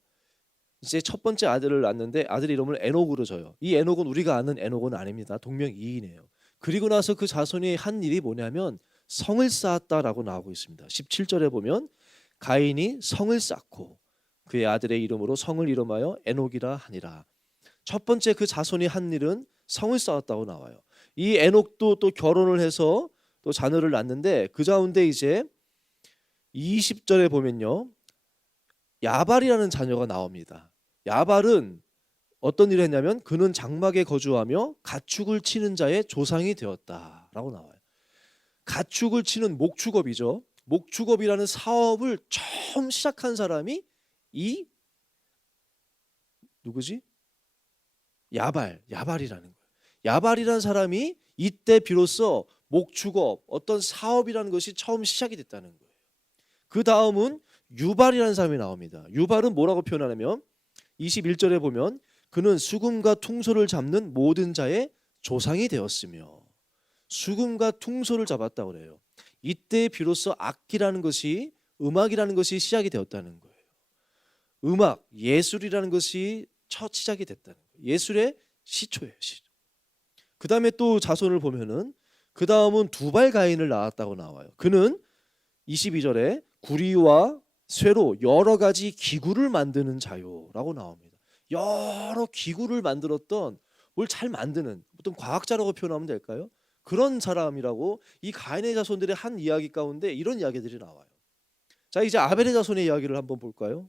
이제 첫 번째 아들을 낳는데 아들 이름을 에녹으로 져요. 이 에녹은 우리가 아는 에녹은 아닙니다. 동명이인이에요. 그리고 나서 그 자손이 한 일이 뭐냐면 성을 쌓았다라고 나오고 있습니다. 17절에 보면 가인이 성을 쌓고 그의 아들의 이름으로 성을 이름하여 에녹이라 하니라. 첫 번째 그 자손이 한 일은 성을 쌓았다고 나와요. 이 에녹도 또 결혼을 해서 또 자녀를 낳는데 그 가운데 이제 20절에 보면요, 야발이라는 자녀가 나옵니다. 야발은 어떤 일을 했냐면 그는 장막에 거주하며 가축을 치는 자의 조상이 되었다라고 나와요. 가축을 치는 목축업이죠. 목축업이라는 사업을 처음 시작한 사람이 이 누구지? 야발이라는 거예요. 야발이라는 사람이 이때 비로소 목축업, 어떤 사업이라는 것이 처음 시작이 됐다는 거예요. 그 다음은 유발이라는 사람이 나옵니다. 유발은 뭐라고 표현하냐면 21절에 보면 그는 수금과 퉁소를 잡는 모든 자의 조상이 되었으며, 수금과 퉁소를 잡았다고 그래요. 이때 비로소 악기라는 것이, 음악이라는 것이 시작이 되었다는 거예요. 음악, 예술이라는 것이 첫 시작이 됐다는 거예요. 예술의 시초예요. 그 다음에 또 자손을 보면은 그 다음은 두발 가인을 낳았다고 나와요. 그는 22절에 구리와 쇠로 여러 가지 기구를 만드는 자요라고 나옵니다. 여러 기구를 만들었던, 뭘 잘 만드는 어떤 과학자라고 표현하면 될까요? 그런 사람이라고 이 가인의 자손들의 한 이야기 가운데 이런 이야기들이 나와요. 자, 이제 아벨의 자손의 이야기를 한번 볼까요?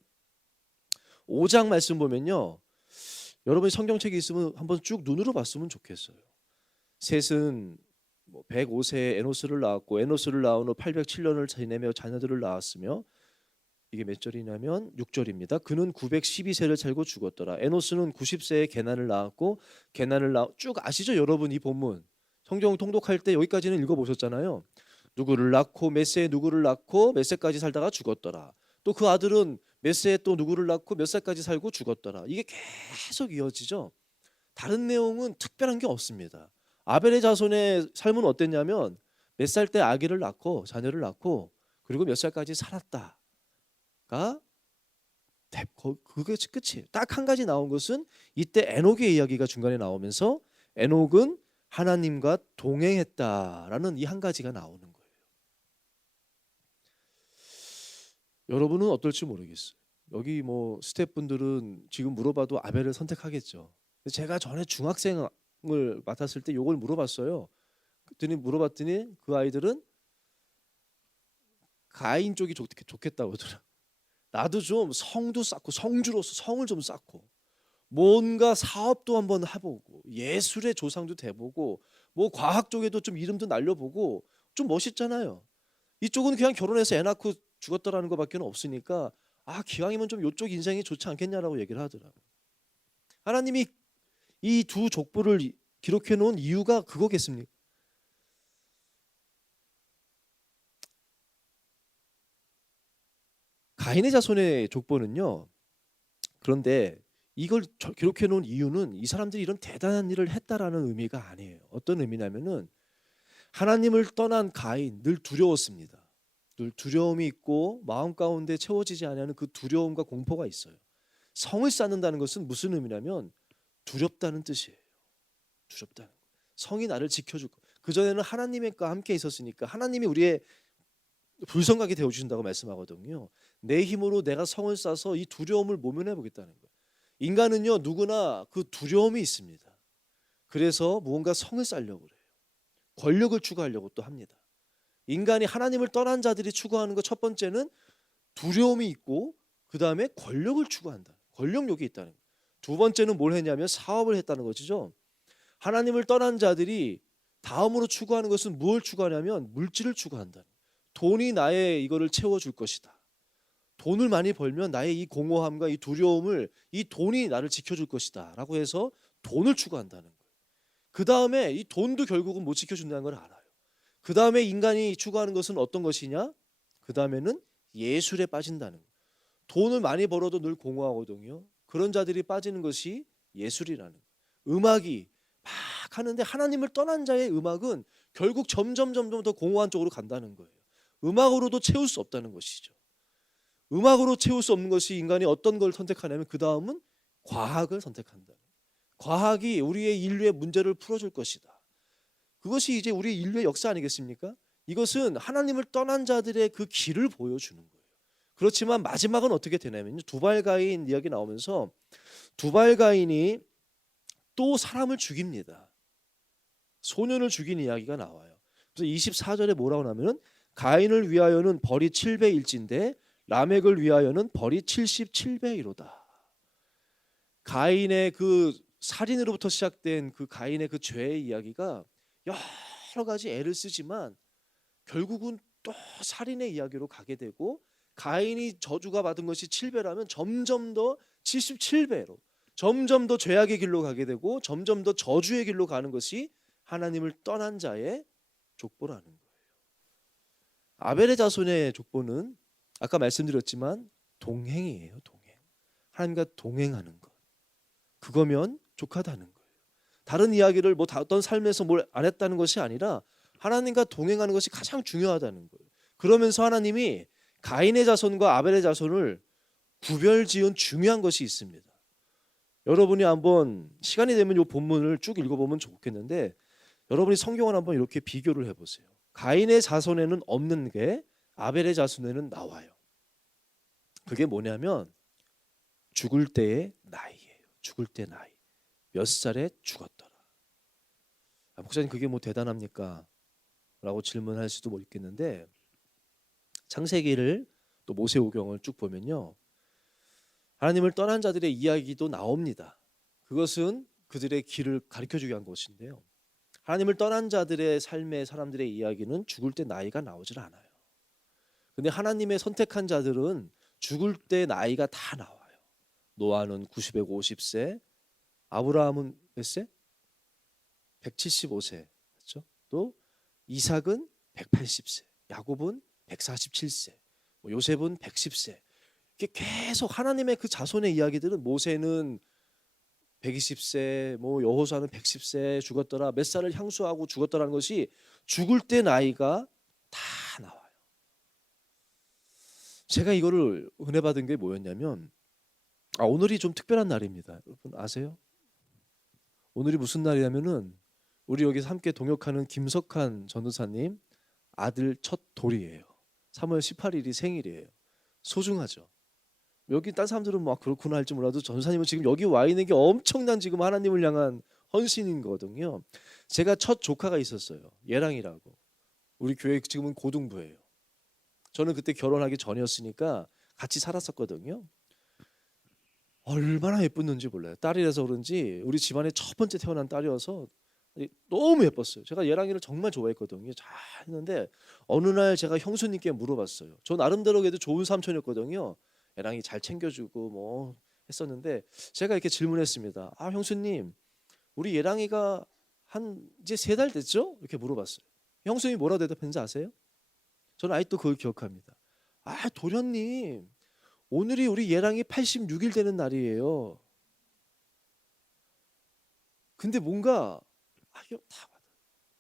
5장 말씀 보면요, 여러분이 성경책이 있으면 한번 쭉 눈으로 봤으면 좋겠어요. 셋은 105세에 에노스를 낳았고 에노스를 낳은 후 807년을 지내며 자녀들을 낳았으며, 이게 몇 절이냐면 6절입니다. 그는 912세를 살고 죽었더라. 에노스는 90세에 게난을 낳았고 쭉 아시죠 여러분? 이 본문 성경 통독할 때 여기까지는 읽어보셨잖아요. 누구를 낳고 몇 세에 누구를 낳고 몇 세까지 살다가 죽었더라. 또 그 아들은 몇 세에 또 누구를 낳고 몇 살까지 살고 죽었더라. 이게 계속 이어지죠. 다른 내용은 특별한 게 없습니다. 아벨의 자손의 삶은 어땠냐면 몇 살 때 아기를 낳고 자녀를 낳고 그리고 몇 살까지 살았다가 그게 끝이에요. 딱 한 가지 나온 것은 이때 에녹의 이야기가 중간에 나오면서 에녹은 하나님과 동행했다라는 이 한 가지가 나오는 거예요. 여러분은 어떨지 모르겠어요. 여기 스태프분들은 지금 물어봐도 아벨을 선택하겠죠. 제가 전에 중학생을 맡았을 때 이걸 물어봤어요. 그랬더니 물어봤더니 그 아이들은 가인 쪽이 좋겠다고 하더라. 나도 좀 성도 쌓고 성주로서 성을 좀 쌓고 뭔가 사업도 한번 해보고 예술의 조상도 돼보고 과학 쪽에도 좀 이름도 날려보고 좀 멋있잖아요. 이쪽은 그냥 결혼해서 애 낳고 죽었다라는 것밖에 없으니까 기왕이면 좀 이쪽 인생이 좋지 않겠냐라고 얘기를 하더라고요. 하나님이 이 두 족보를 기록해 놓은 이유가 그거겠습니까? 가인의 자손의 족보는요, 그런데 이걸 기록해 놓은 이유는 이 사람들이 이런 대단한 일을 했다라는 의미가 아니에요. 어떤 의미냐면은 하나님을 떠난 가인, 늘 두려웠습니다. 늘 두려움이 있고 마음 가운데 채워지지 않는 그 두려움과 공포가 있어요. 성을 쌓는다는 것은 무슨 의미냐면 두렵다는 뜻이에요. 두렵다는 거. 성이 나를 지켜줄 거. 그전에는 하나님과 함께 있었으니까 하나님이 우리의 불성하게 되어주신다고 말씀하거든요. 내 힘으로 내가 성을 쌓아서 이 두려움을 모면해 보겠다는 거예요. 인간은요, 누구나 그 두려움이 있습니다. 그래서 무언가 성을 쌓으려고 그래요. 권력을 추구하려고 또 합니다. 인간이 하나님을 떠난 자들이 추구하는 것 첫 번째는 두려움이 있고 그 다음에 권력을 추구한다. 권력욕이 있다는 거예요. 두 번째는 뭘 했냐면 사업을 했다는 것이죠. 하나님을 떠난 자들이 다음으로 추구하는 것은 무엇을 추구하냐면 물질을 추구한다. 돈이 나의 이거를 채워줄 것이다. 돈을 많이 벌면 나의 이 공허함과 이 두려움을 이 돈이 나를 지켜줄 것이다 라고 해서 돈을 추구한다는 거예요. 그 다음에 이 돈도 결국은 못 지켜준다는 걸 알아요. 그 다음에 인간이 추구하는 것은 어떤 것이냐? 그 다음에는 예술에 빠진다는 거예요. 돈을 많이 벌어도 늘 공허하거든요. 그런 자들이 빠지는 것이 예술이라는 거예요. 음악이 막 하는데 하나님을 떠난 자의 음악은 결국 점점 더 공허한 쪽으로 간다는 거예요. 음악으로도 채울 수 없다는 것이죠. 음악으로 채울 수 없는 것이 인간이 어떤 걸 선택하냐면 그 다음은 과학을 선택한다. 과학이 우리의 인류의 문제를 풀어줄 것이다. 그것이 이제 우리 인류의 역사 아니겠습니까? 이것은 하나님을 떠난 자들의 그 길을 보여주는 거예요. 그렇지만 마지막은 어떻게 되냐면요, 두발가인 이야기 나오면서 두발가인이 또 사람을 죽입니다. 소년을 죽인 이야기가 나와요. 그래서 24절에 뭐라고 하냐면 가인을 위하여는 벌이 7배일진데 라멕을 위하여는 벌이 77배이로다. 가인의 그 살인으로부터 시작된 그 가인의 그 죄의 이야기가 여러 가지 애를 쓰지만 결국은 또 살인의 이야기로 가게 되고, 가인이 저주가 받은 것이 7배라면 점점 더 77배로 점점 더 죄악의 길로 가게 되고 점점 더 저주의 길로 가는 것이 하나님을 떠난 자의 족보라는 거예요. 아벨의 자손의 족보는 아까 말씀드렸지만 동행이에요. 동행. 하나님과 동행하는 것. 그거면 족하다는 거예요. 다른 이야기를 어떤 삶에서 뭘 안 했다는 것이 아니라 하나님과 동행하는 것이 가장 중요하다는 거예요. 그러면서 하나님이 가인의 자손과 아벨의 자손을 구별지은 중요한 것이 있습니다. 여러분이 한번 시간이 되면 이 본문을 쭉 읽어보면 좋겠는데, 여러분이 성경을 한번 이렇게 비교를 해보세요. 가인의 자손에는 없는 게 아벨의 자손에는 나와요. 그게 뭐냐면 죽을 때의 나이예요. 죽을 때 나이. 몇 살에 죽었더라. 목사님 그게 뭐 대단합니까? 라고 질문할 수도 있겠는데 창세기를 또 모세오경을 쭉 보면요. 하나님을 떠난 자들의 이야기도 나옵니다. 그것은 그들의 길을 가르쳐주기 위한 것인데요. 하나님을 떠난 자들의 삶의 사람들의 이야기는 죽을 때 나이가 나오질 않아요. 근데 하나님의 선택한 자들은 죽을 때 나이가 다 나와요. 노아는 90에 50세, 아브라함은 몇 세? 175세. 그렇죠? 또 이삭은 180세, 야곱은 147세, 요셉은 110세. 이게 계속 하나님의 그 자손의 이야기들은 모세는 120세, 여호수아는 110세 죽었더라, 몇 살을 향수하고 죽었더라는 것이 죽을 때 나이가 다 나와요. 제가 이거를 은혜 받은 게 뭐였냐면 오늘이 좀 특별한 날입니다. 여러분 아세요? 오늘이 무슨 날이냐면은 우리 여기서 함께 동역하는 김석한 전도사님 아들 첫 돌이에요. 3월 18일이 생일이에요. 소중하죠. 여기 딴 사람들은 막 그렇구나 할지 몰라도 전도사님은 지금 여기 와 있는 게 엄청난 지금 하나님을 향한 헌신인 거거든요. 제가 첫 조카가 있었어요. 예랑이라고. 우리 교회 지금은 고등부예요. 저는 그때 결혼하기 전이었으니까 같이 살았었거든요. 얼마나 예뻤는지 몰라요. 딸이라서 그런지 우리 집안에 첫 번째 태어난 딸이어서 너무 예뻤어요. 제가 예랑이를 정말 좋아했거든요. 잘 했는데 어느 날 제가 형수님께 물어봤어요. 저 나름대로 해도 좋은 삼촌이었거든요. 예랑이 잘 챙겨주고 했었는데 제가 이렇게 질문했습니다. 형수님, 우리 예랑이가 한 이제 3달 됐죠? 이렇게 물어봤어요. 형수님이 뭐라고 대답했는지 아세요? 저는 아직도 그걸 기억합니다. 도련님, 오늘이 우리 예랑이 86일 되는 날이에요. 근데 뭔가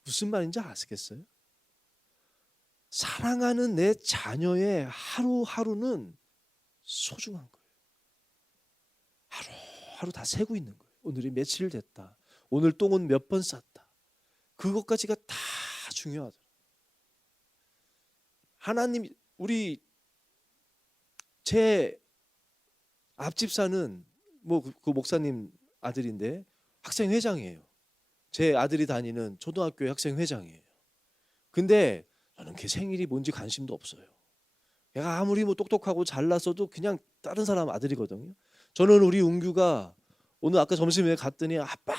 무슨 말인지 아시겠어요? 사랑하는 내 자녀의 하루하루는 소중한 거예요. 하루하루 다 세고 있는 거예요. 오늘이 며칠 됐다. 오늘 똥은 몇 번 쌌다. 그것까지가 다 중요하더라고요. 하나님, 제 앞집사는 그 목사님 아들인데 학생회장이에요. 제 아들이 다니는 초등학교의 학생회장이에요. 근데 저는 걔 생일이 뭔지 관심도 없어요. 걔가 아무리 똑똑하고 잘났어도 그냥 다른 사람 아들이거든요. 저는 우리 은규가 오늘 아까 점심에 갔더니 아빠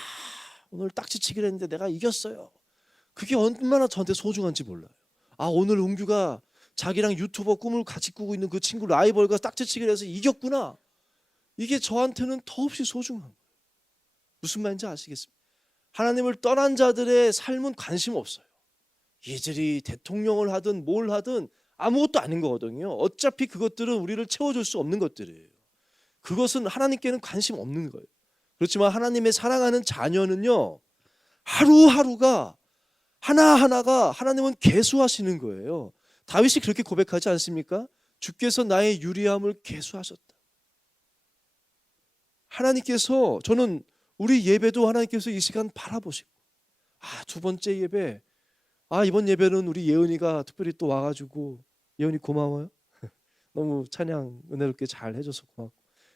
오늘 딱지치기를 했는데 내가 이겼어요. 그게 얼마나 저한테 소중한지 몰라요. 오늘 은규가 자기랑 유튜버 꿈을 같이 꾸고 있는 그 친구 라이벌과 딱지치기를 해서 이겼구나. 이게 저한테는 더없이 소중한 거예요. 무슨 말인지 아시겠습니까? 하나님을 떠난 자들의 삶은 관심 없어요. 이들이 대통령을 하든 뭘 하든 아무것도 아닌 거거든요. 어차피 그것들은 우리를 채워줄 수 없는 것들이에요. 그것은 하나님께는 관심 없는 거예요. 그렇지만 하나님의 사랑하는 자녀는요, 하루하루가 하나하나가 하나님은 계수하시는 거예요. 다윗이 그렇게 고백하지 않습니까? 주께서 나의 유리함을 계수하셨다. 하나님께서, 저는 우리 예배도 하나님께서 이 시간 바라보시고, 두 번째 예배, 이번 예배는 우리 예은이가 특별히 또 와가지고, 예은이 고마워요. 너무 찬양 은혜롭게 잘 해줘서 고맙고,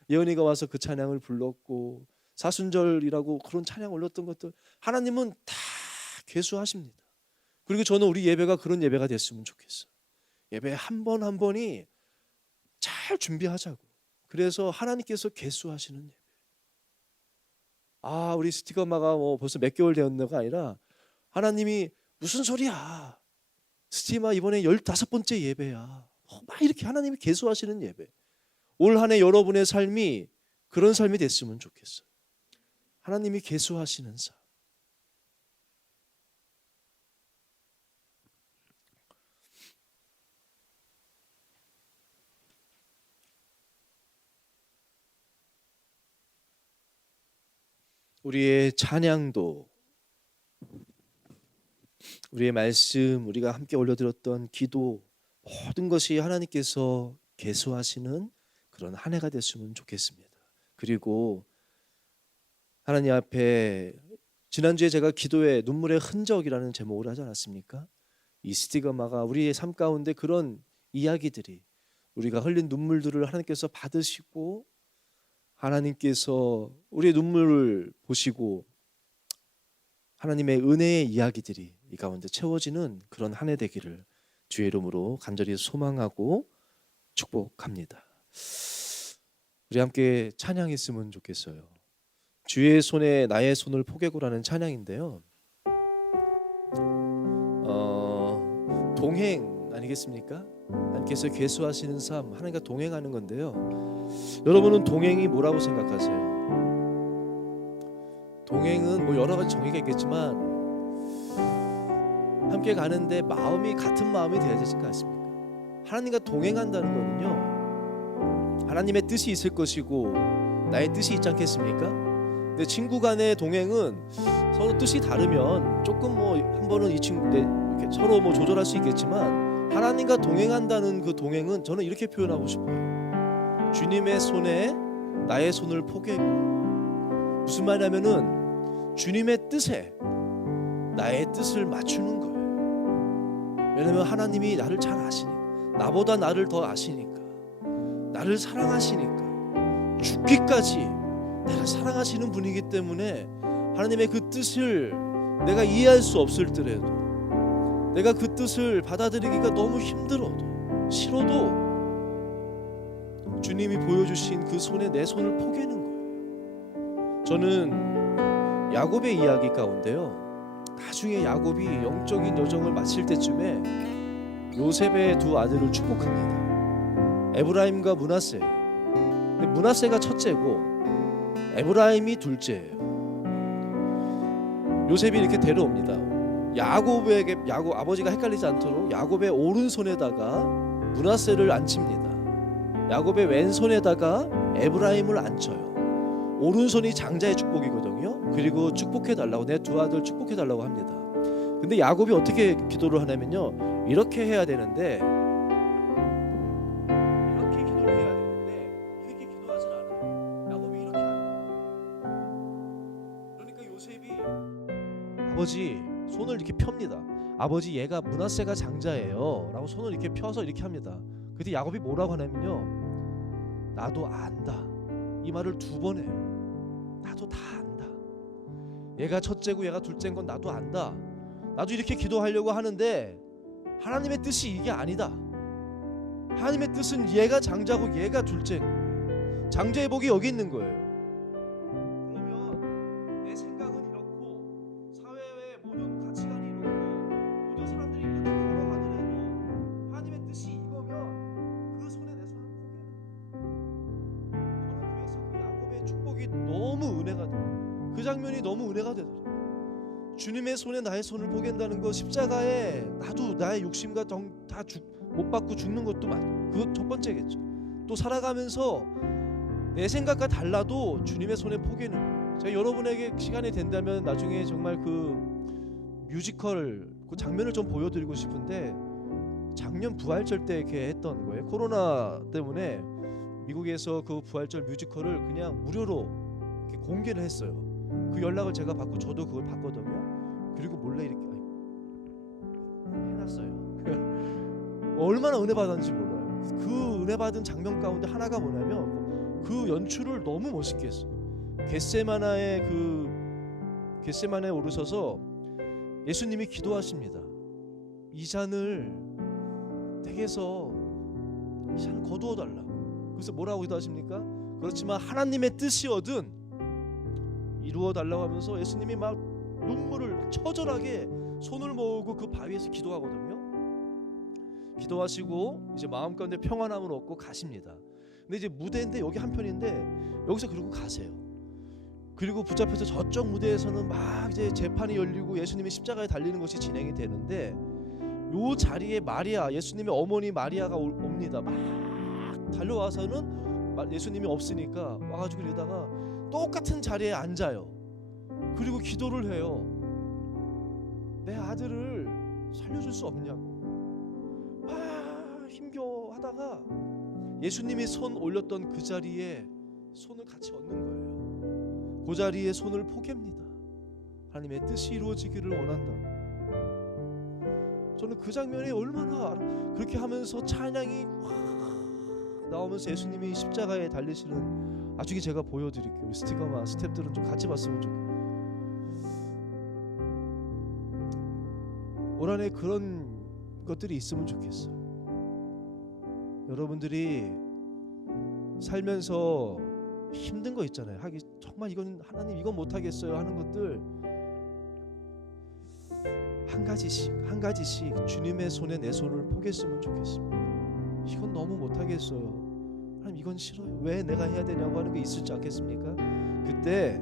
예은이가 와서 그 찬양을 불렀고, 사순절이라고 그런 찬양 올렸던 것들 하나님은 다 계수하십니다. 그리고 저는 우리 예배가 그런 예배가 됐으면 좋겠어요. 예배 한 번 한 번이 잘 준비하자고. 그래서 하나님께서 계수하시는 예배. 우리 스티커마가 벌써 몇 개월 되었나가 아니라 하나님이 무슨 소리야, 스티마 이번에 15번째 예배야, 막 이렇게 하나님이 계수하시는 예배. 올 한 해 여러분의 삶이 그런 삶이 됐으면 좋겠어요. 하나님이 계수하시는 삶. 우리의 찬양도, 우리의 말씀, 우리가 함께 올려드렸던 기도, 모든 것이 하나님께서 계수하시는 그런 한 해가 됐으면 좋겠습니다. 그리고 하나님 앞에 지난주에 제가 기도에 눈물의 흔적이라는 제목을 하지 않았습니까? 이 스티그마가 우리의 삶 가운데 그런 이야기들이, 우리가 흘린 눈물들을 하나님께서 받으시고 하나님께서 우리의 눈물을 보시고 하나님의 은혜의 이야기들이 이 가운데 채워지는 그런 한 해 되기를 주의 이름으로 간절히 소망하고 축복합니다. 우리 함께 찬양했으면 좋겠어요. 주의 손에 나의 손을 포개고라는 찬양인데요. 동행 아니겠습니까? 하나님께서 계수하시는 삶, 하나님과 동행하는 건데요. 여러분은 동행이 뭐라고 생각하세요? 동행은 뭐 여러 가지 정의가 있겠지만 함께 가는데 마음이 같은 마음이 돼야 되지 않습니까? 하나님과 동행한다는 거는요, 하나님의 뜻이 있을 것이고 나의 뜻이 있지 않겠습니까? 근데 친구 간의 동행은 서로 뜻이 다르면 조금 뭐 한 번은 이 친구 이렇게 서로 뭐 조절할 수 있겠지만, 하나님과 동행한다는 그 동행은 저는 이렇게 표현하고 싶어요. 주님의 손에 나의 손을 포개고, 무슨 말이냐면은 주님의 뜻에 나의 뜻을 맞추는 거예요. 왜냐면 하나님이 나를 잘 아시니까, 나보다 나를 더 아시니까, 나를 사랑하시니까, 죽기까지 나를 사랑하시는 분이기 때문에 하나님의 그 뜻을 내가 이해할 수 없을 때라도, 내가 그 뜻을 받아들이기가 너무 힘들어도, 싫어도 주님이 보여주신 그 손에 내 손을 포개는 거예요. 저는 야곱의 이야기 가운데요, 나중에 야곱이 영적인 여정을 마칠 때쯤에 요셉의 두 아들을 축복합니다. 에브라임과 므낫세. 근데 므낫세가 첫째고 에브라임이 둘째예요. 요셉이 이렇게 데려옵니다. 야곱 아버지가 헷갈리지 않도록 야곱의 오른손에다가 므낫세를 앉힙니다. 야곱의 왼손에다가 에브라임을 앉혀요. 오른손이 장자의 축복이거든요. 그리고 축복해 달라고, 내 두 아들 축복해 달라고 합니다. 근데 야곱이 어떻게 기도를 하냐면요, 이렇게 해야 되는데, 이렇게 기도를 해야 되는데 이렇게 기도하지 않아요. 야곱이 이렇게 합니다. 그러니까 요셉이 아버지 손을 이렇게 펴니다. 아버지, 얘가 므낫세가 장자예요 라고 손을 이렇게 펴서 이렇게 합니다. 그때 야곱이 뭐라고 하냐면요, 나도 안다. 이 말을 두 번 해요. 나도 다 안다. 얘가 첫째고 얘가 둘째인 건 나도 안다. 나도 이렇게 기도하려고 하는데 하나님의 뜻이 이게 아니다. 하나님의 뜻은 얘가 장자고 얘가 둘째인 거예요. 장자의 복이 여기 있는 거예요. 그러면 내 생각은 이렇고, 사회의 모든 가치관이 이렇고, 모든 사람들이 이렇게 걸어가더라도 하나님의 뜻이 이거면 그 손에 내 손을 포개는 거예요. 저는 그래서 그 야곱의 축복이 너무 은혜가 돼요. 그 장면이 너무 은혜가 되더라고요. 주님의 손에 나의 손을 포갠다는 거, 십자가에 나도 나의 욕심과 다 못 받고 죽는 것도 그것 첫 번째겠죠. 또 살아가면서 내 생각과 달라도 주님의 손에 포개는 거예요. 제가 여러분에게 시간이 된다면 나중에 정말 그 뮤지컬 그 장면을 좀 보여드리고 싶은데, 작년 부활절 때 이렇게 했던 거예요. 코로나 때문에 미국에서 그 부활절 뮤지컬을 그냥 무료로 이렇게 공개를 했어요. 그 연락을 제가 받고 저도 그걸 봤거든요. 그리고 몰래 이렇게 해놨어요. 얼마나 은혜 받았는지 몰라요. 그 은혜 받은 장면 가운데 하나가 뭐냐면, 그 연출을 너무 멋있게 했어요. 겟세마나에 오르셔서 예수님이 기도하십니다. 이 잔을 댁에서 이 잔을 거두어 달라. 그래서 뭐라고 기도하십니까? 그렇지만 하나님의 뜻이거든 이루어 달라고 하면서 예수님이 막 눈물을 처절하게 손을 모으고 그 바위에서 기도하거든요. 기도하시고 이제 마음 가운데 평안함을 얻고 가십니다. 근데 이제 무대인데 여기 한편인데 여기서 그러고 가세요. 그리고 붙잡혀서 저쪽 무대에서는 막 이제 재판이 열리고 예수님이 십자가에 달리는 것이 진행이 되는데, 요 자리에 마리아, 예수님의 어머니 마리아가 옵니다. 막 달려와서는 예수님이 없으니까 와가지고 이러다가 똑같은 자리에 앉아요. 그리고 기도를 해요. 내 아들을 살려줄 수 없냐고 막 힘겨워하다가 예수님이 손 올렸던 그 자리에 손을 같이 얹는 거예요. 그 자리에 손을 포갭니다. 하나님의 뜻이 이루어지기를 원한다. 저는 그 장면이 얼마나 그렇게 하면서 찬양이 확 나오면서 예수님이 십자가에 달리시는, 나중에 제가 보여드릴게요. 우리 스티커만 스태프들은 좀 같이 봤으면 좋겠어요. 올 한해 그런 것들이 있으면 좋겠어요. 여러분들이 살면서 힘든 거 있잖아요. 하기 정말 이건 하나님 이건 못 하겠어요 하는 것들 한 가지씩 주님의 손에 내 손을 포겠으면 좋겠습니다. 이건 너무 못 하겠어요. 하나님 이건 싫어요. 왜 내가 해야 되냐고 하는 게 있을지 않겠습니까? 그때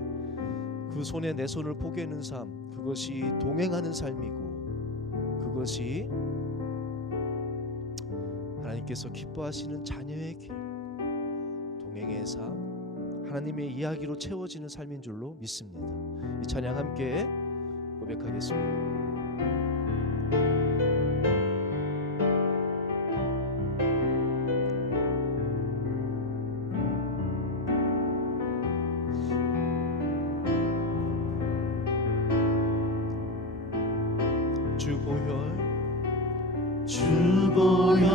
그 손에 내 손을 포개는 삶, 그것이 동행하는 삶이고 그것이 하나님께서 기뻐하시는 자녀의 길, 동행의 삶, 하나님의 이야기로 채워지는 삶인 줄로 믿습니다. 이 찬양 함께 고백하겠습니다. 주보혈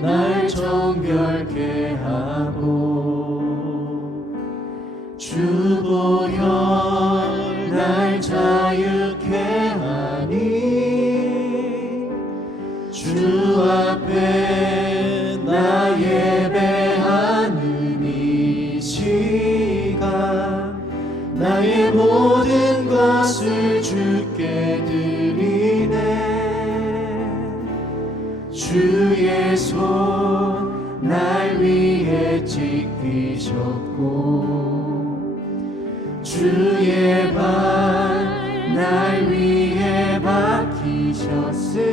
날 정결케 하고 주보혈 날 자유케 하니 주 앞에 나 예배하는 이 시간 나의 모든 것을 주께 드리네. 주의 손 날 위해 찢기셨고 주의 발 날 위해 박히셨으니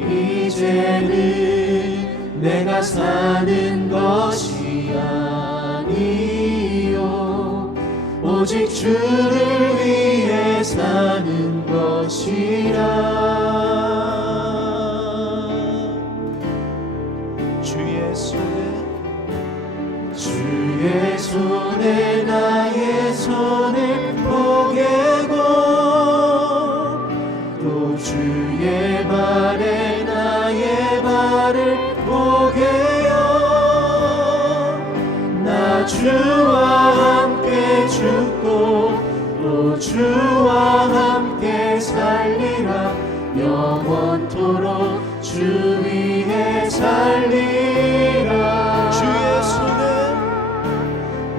이제는 내가 사는 것이 아니요 오직 주를 위해 사는 것이라. 주의 손에 나의 손을 포개고 또 주의 발에 나의 발을 포개어 나 주와 함께 죽고 또 주와 함께 살리라. 영원토록 주 위에 살리라.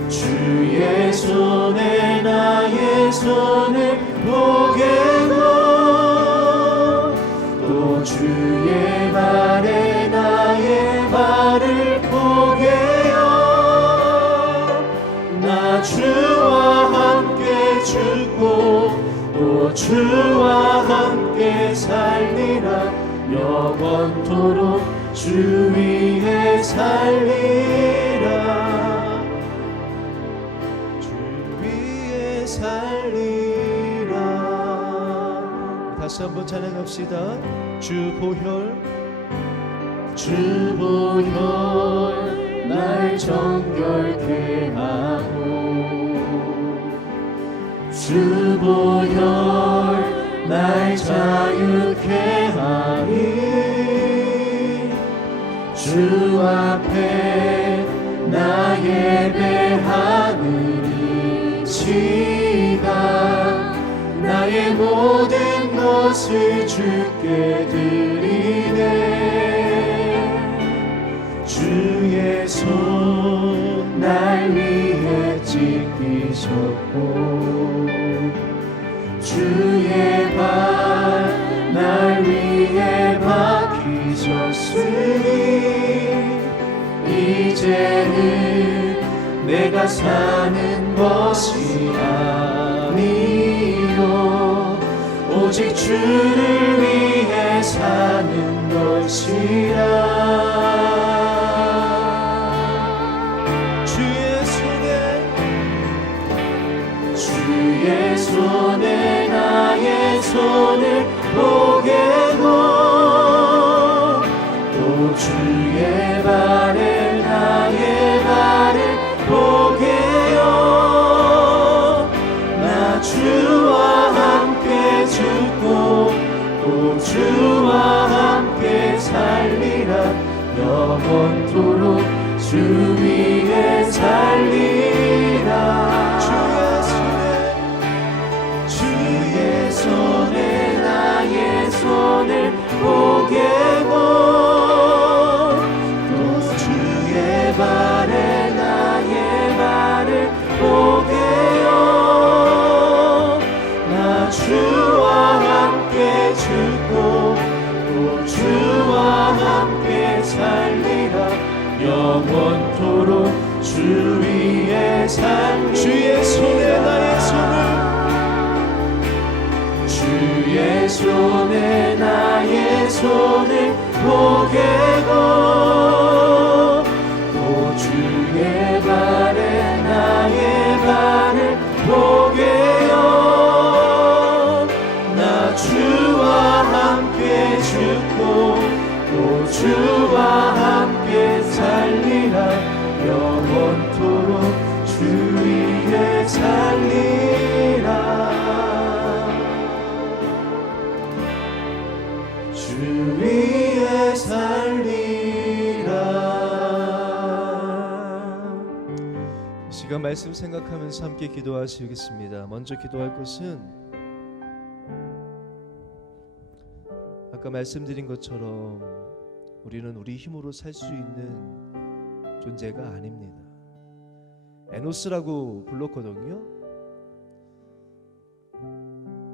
주의 손에 나의 손을 포개고 또 주의 발에 나의 발을 포개어 나 주와 함께 죽고 또 주와 함께 살리라. 영원토록 주 위에 살리라. 살리라. 다시 한번 찬양합시다. 주보혈 날 정결케 하고 주보혈 날 자유케 하니 주 앞에 나 예배하는 시간 나의 모든 것을 주께 드리네. 주의 손 날 위해 찢기셨고 주의 발 날 위해 박히셨으니 이제는 내가 사는 것이 아니요 오직 주를 위해 사는 것이라. 주의 손에 나의 손을 포개고 또 주의 발에 나의 발을 포개어 나 주와 함께 죽고 또 주와 함께 살리라. 영원토록 주 위에 살리라. 주의 손에 영원토록 주 위에 살리 주의 손에 나의 손을 주의 손에 나의 손을 포개고 또 주의 발에 나의 발을 포개어 나 주와 함께 죽고 또 주와 함께 살리라 영원토록 주 위에 살리라 주 위에 살리라. 이 시간 말씀 생각하면서 함께 기도하시겠습니다. 먼저 기도할 것은 아까 말씀드린 것처럼 우리는 우리 힘으로 살 수 있는 존재가 아닙니다. 에노스라고 불렀거든요.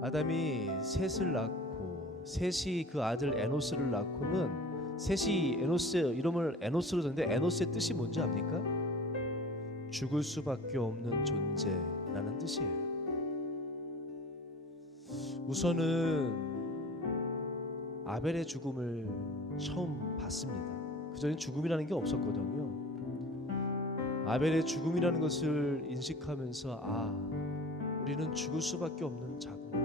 아담이 셋을 낳고 셋이 그 아들 에노스를 낳고는 셋이 에노스 이름을 에노스로 줬는데 에노스의 뜻이 뭔지 압니까? 죽을 수밖에 없는 존재라는 뜻이에요. 우선은 아벨의 죽음을 처음 봤습니다. 그전엔 죽음이라는 게 없었거든요. 아벨의 죽음이라는 것을 인식하면서 우리는 죽을 수밖에 없는 자구나.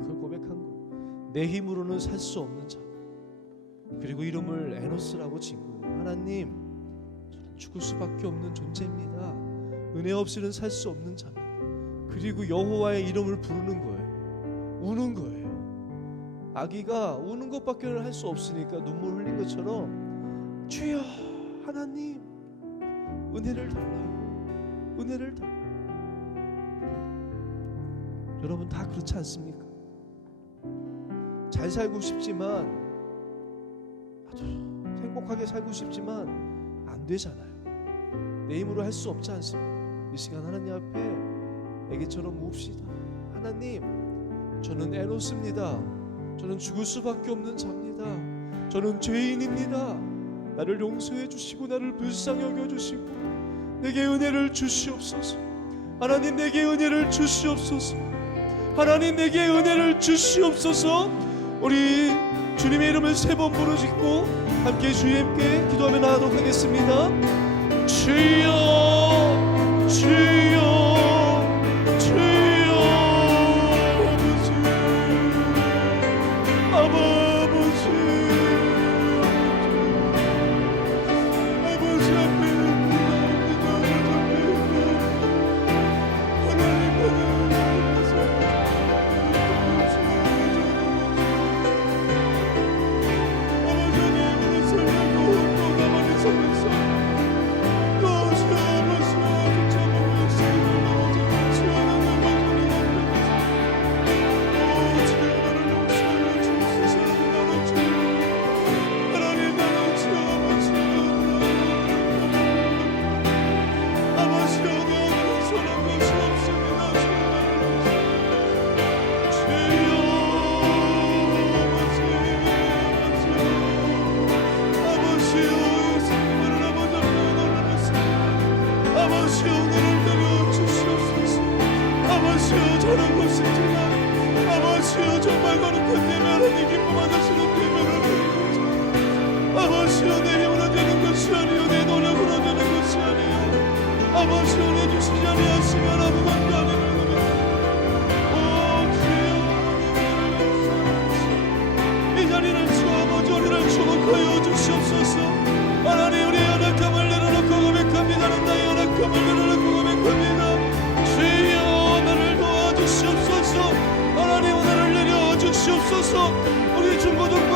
그걸 고백한 거예요. 내 힘으로는 살 수 없는 자. 그리고 이름을 에노스라고 지은 거예요. 하나님, 저는 죽을 수밖에 없는 존재입니다. 은혜 없이는 살 수 없는 자입니다. 그리고 여호와의 이름을 부르는 거예요. 우는 거예요. 아기가 우는 것밖에 할 수 없으니까 눈물 흘린 것처럼 주여 하나님 은혜를 달라고 은혜를 달라고. 여러분 다 그렇지 않습니까? 잘 살고 싶지만 아주 행복하게 살고 싶지만 안 되잖아요. 내 힘으로 할 수 없지 않습니까? 이 시간 하나님 앞에 애기처럼 웁시다. 하나님, 저는 에노스입니다. 저는 죽을 수밖에 없는 자입니다. 저는 죄인입니다. 나를 용서해 주시고 나를 불쌍히 여겨 주시고 내게 은혜를 주시옵소서. 하나님, 내게 은혜를 주시옵소서. 하나님, 내게 은혜를 주시옵소서. 우리 주님의 이름을 3번 부르짖고 함께 주님께 기도하며 나가도록 하겠습니다. 주여 주여 주여 아버지 아버지 앞에 저런 것이지만 아버지여 정말 거룩한 대면 하나님 기뻐하시는 대면을 드리고자 아버지여 내 힘으로 되는 것이 아니요 내 노력으로 되는 것이 아니요 아버지여 내 주시지 아니하시면 아무것도 아니는 주여 이 자리를 주어보지 우리를 축복하여 주시옵소서. 하나님 우리의 연약함을 내려놓고 고백합니다. 나의 연약함을 내려놓고 고백합니다. 주여 나를 도와주시옵소서. 하나님 오늘을 내려주시옵소서. 우리 중고등부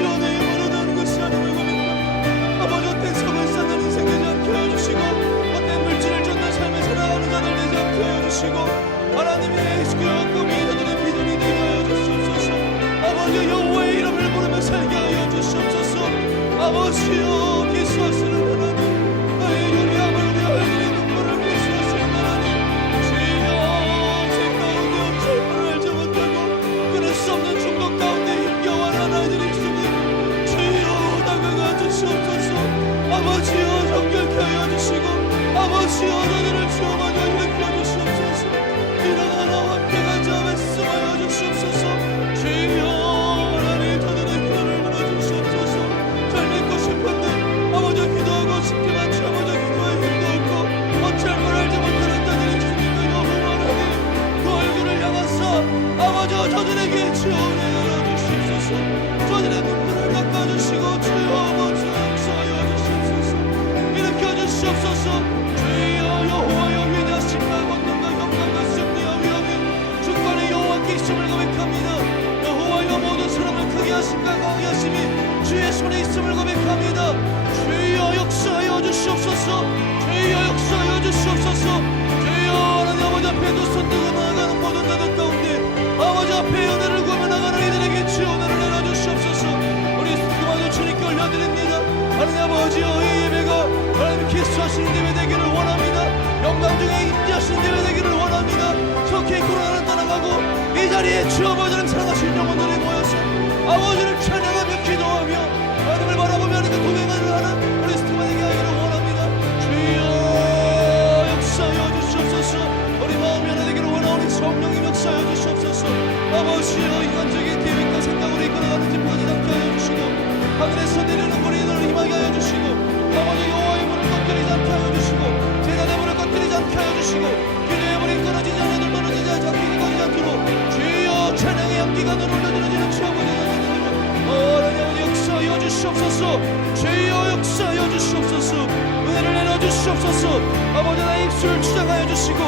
아버지여 내 힘으로 되는 것이 아님을 고백합니다. 아버지 어떤 성을 쌓는 인생 되지 않게 해주시고 어떤 물질을 쫓는 삶에 살아가는 자들 되지 않게 해주시고 하나님의 꿈이 저들의 비전이 되게 하여 주시옵소서. 아버지 여호와의 이름을 부르며 살게 하여 주시옵소서. 아버지여 기수하시는 하나님 나의 요리함을 위하여 드리는 눈물을 기수하시는 하나님 주여 제 가운데 어쩔 바를 알지 못하고 끊을 수 없는 중독 가운데 힘겨워하는 아이들이 있으니 주여 다가가 주시옵소서. 아버지여 정결케 하여 주시고 아버지여 저들을 주여 마저 일으켜 주시옵소서. 일어나 나와 함께 가자 말씀하여 주시옵소서. 주여 하나님 저들의 기도를 물어주시옵소서. 잘 믿고 싶은데 아버지 기도하고 싶지만 아버지 기도할 힘도 없고 어쩔 걸 알지 못하는 자들이 주님의 너무 하나님 그 얼굴을 향하사 아버지 저들에게 주여 은혜를 주시옵소서. 저들의 눈물을 닦아주시고 주여 아버지 역사하여 주시옵소서. 일으켜 주시옵소서. 주여 여호와여 위대하심과 권능과 영광과 승리와 위엄이 주권의 여호와께 있음을 고백합니다. 여호와여 모든 사람을 크게 하심과 강하게 하심이 주의 손에 있음을 고백합니다. 주여 역사하여 주시옵소서. 주여 역사하여 주시옵소서. 주여 하나님 아버지 앞에 두 손 들고 나아가는 모든 자들 가운데 아버지 앞에 은혜를 구하며 나가는 이들에게 주여 은혜를 내려주시옵소서. 우리 그마저 주님께 올려드립니다. 하나님 아버지여 이 예배가 하나님 기수하시는 예배 되기를 원합니다. 영광 중에 임재하시는 예배 되기를 원합니다. 속히 코로나는 떠나가고 이 자리에 주 아버지를 사랑하신 영혼들이 모여서 아버지를 찬양하며 기도하며 하나님을 바라보며 하나님과 동행을 하는 우리 스티븐에게 하기를 원합니다. 주여 역사하여 주시옵소서. 우리 마음이 하나 되기를 원하오니 성령님 역사하여 주시옵소서. 아버지여 인간적인 계획과 생각으로 이끌어가는 집 버리지 않게 하여 주시고 하늘에서 내리는 물이 힘하게 하여 주시고 아버지 여호와의 물을 꺼뜨리지 않게 하여 주시고 제자의 물을 꺼뜨리지 않게 하여 주시고 기도의 물이 끊어지지 않아도 떨어지지 않게 끊어지지 않도록 주여 찬양의 향기가 늘 올려드려지는 주 아버지 하나님 아버지 역사하여 주시옵소서. 주여 역사하여 주시옵소서. 은혜를 내려주시옵소서. 아버지 나의 입술을 주장하여 주시고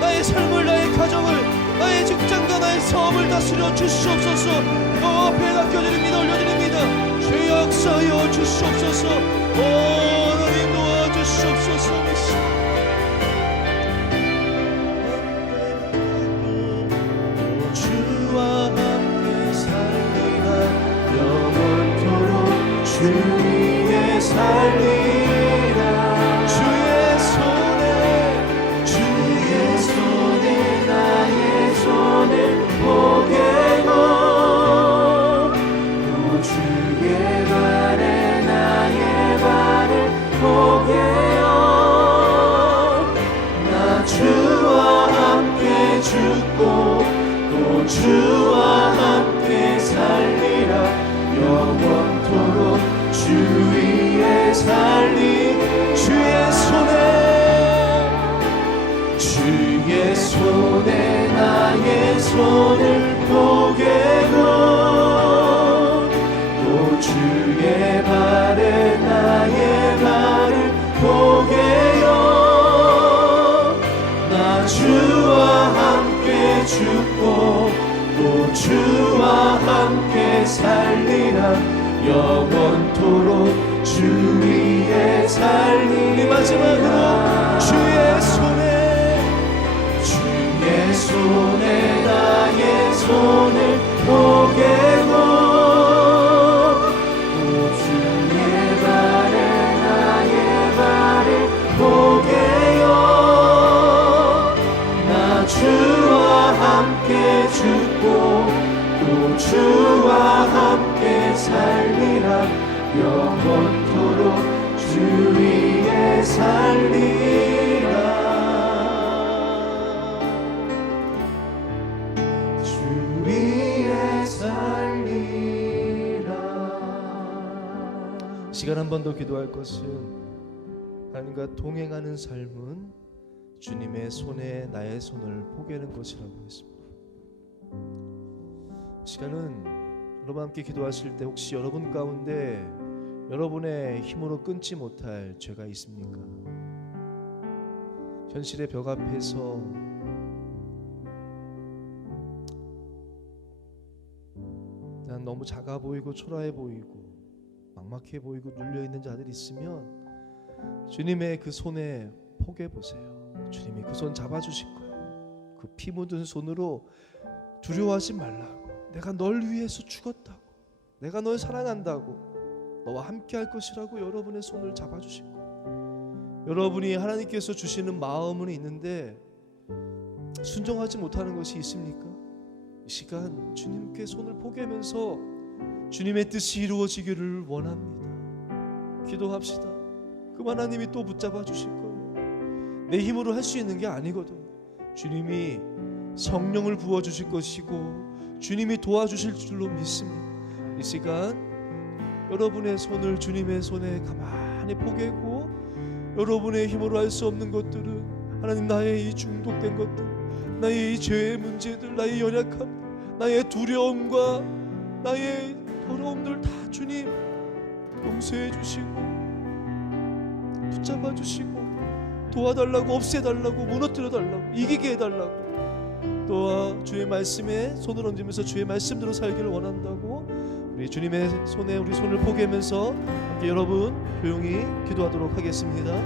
나의 삶을 나의 가정을 나의 직장과 나의 사업을 다스려 주시옵소서. 앞에 맡겨드립니다. 올려드립니다. 주여 역사하여 주시옵소서. 하나님 도와주시옵소서. 주와 함께 살리라 영원토록 주 위에 살리라. 주의 손에 나의 손을 포개고 또 주의 발에 나의 발을 포개어 나 주와 함께 죽고 또 주와 함께 살리라 영원토록 주 위에 살리. 주의 손에 나의 손을 포개고 또 주의 발에 나의 발을 포개어 나 주와 함께 죽고 또 주와 함께 살리라 영원토록 주 위에 살리리. 마지막으로 주의 손에 나의 손을 포개고 또 주의 발에 나의 발을 포개어 나 주와 함께 죽고 또 주와 함께 살리라 영원토록 주 위에 살리라. 주 위에 살리라. 시간 한 번 더 기도할 것은 하나님과 동행하는 삶은 주님의 손에 나의 손을 포개는 것이라고 했습니다. 시간은 여러분 함께 기도하실 때 혹시 여러분 가운데 여러분의 힘으로 끊지 못할 죄가 있습니까? 현실의 벽 앞에서 난 너무 작아 보이고 초라해 보이고 막막해 보이고 눌려 있는 자들이 있으면 주님의 그 손에 포개 보세요. 주님이 그 손 잡아주실 거예요. 그 피 묻은 손으로 두려워하지 말라고, 내가 널 위해서 죽었다고, 내가 널 사랑한다고, 너와 함께 할 것이라고 여러분의 손을 잡아주실 거예요. 여러분이 하나님께서 주시는 마음은 있는데 순종하지 못하는 것이 있습니까? 이 시간 주님께 손을 포개하면서 주님의 뜻이 이루어지기를 원합니다. 기도합시다. 그럼 하나님이 또 붙잡아 주실 거예요. 내 힘으로 할 수 있는 게 아니거든. 주님이 성령을 부어 주실 것이고 주님이 도와주실 줄로 믿습니다. 이 시간 여러분의 손을 주님의 손에 가만히 포개고, 여러분의 힘으로 할 수 없는 것들은 하나님, 나의 이 중독된 것들, 나의 이 죄의 문제들, 나의 연약함, 나의 두려움과 나의 더러움들 다 주님 용서해 주시고 붙잡아 주시고 도와달라고, 없애달라고, 무너뜨려 달라고, 이기게 해달라고, 또한 주의 말씀에 손을 얹으면서 주의 말씀대로 살기를 원한다고, 우리 주님의 손에 우리 손을 포개면서 함께 여러분 조용히 기도하도록 하겠습니다.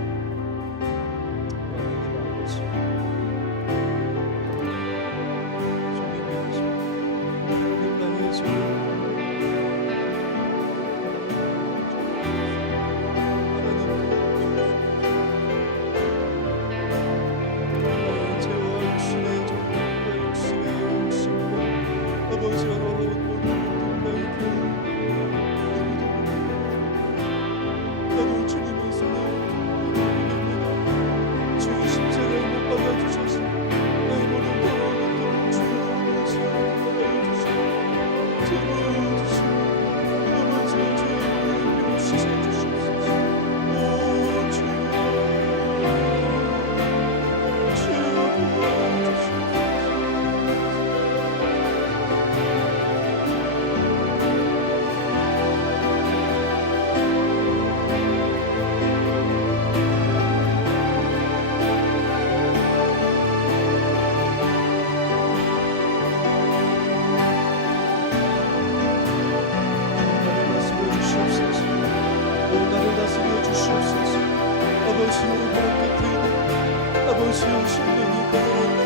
아버지여 심령이 가난합니다.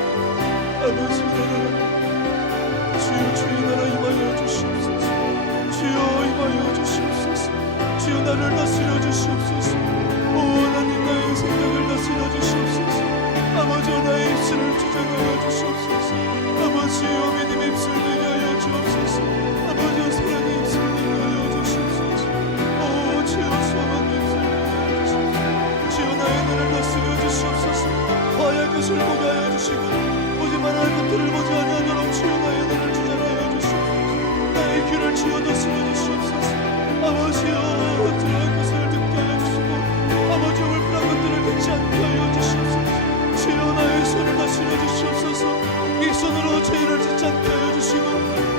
아버지여 주의 나라 임하여 주시옵소서. 주여 임하여 주시옵소서. 주여 나를 다스려 주시옵소서. 오 하나님, 나의 생각을 다스려 주시옵소서. 아버지여 나의 입술을 주장하여 주시옵소서. 아버지여 믿음의 입술 되게 하여 주옵소서. 아버지여 사랑의 입술 되게 하여 주시옵소서. 오 주여 소망의 입술 되게 하여 주시옵소서. 주여 나의 눈을 다스려 주시옵소서. 화할 것을 보게 하여 주시고 보지만 할 것들을 보지 아니하도록 주여 나의 눈을 주장하여 주시옵소서. 나의 귀를 주여 다스려 주시옵소서. 아버지여 들어갈 것을 듣게 하여 주시고 아버지여 불편한 것들을 듣지 않게 하여 주시옵소서. 주여 나의 손을 다스려 주시옵소서. 이 손으로 죄를 짓지 않게 하여 주시고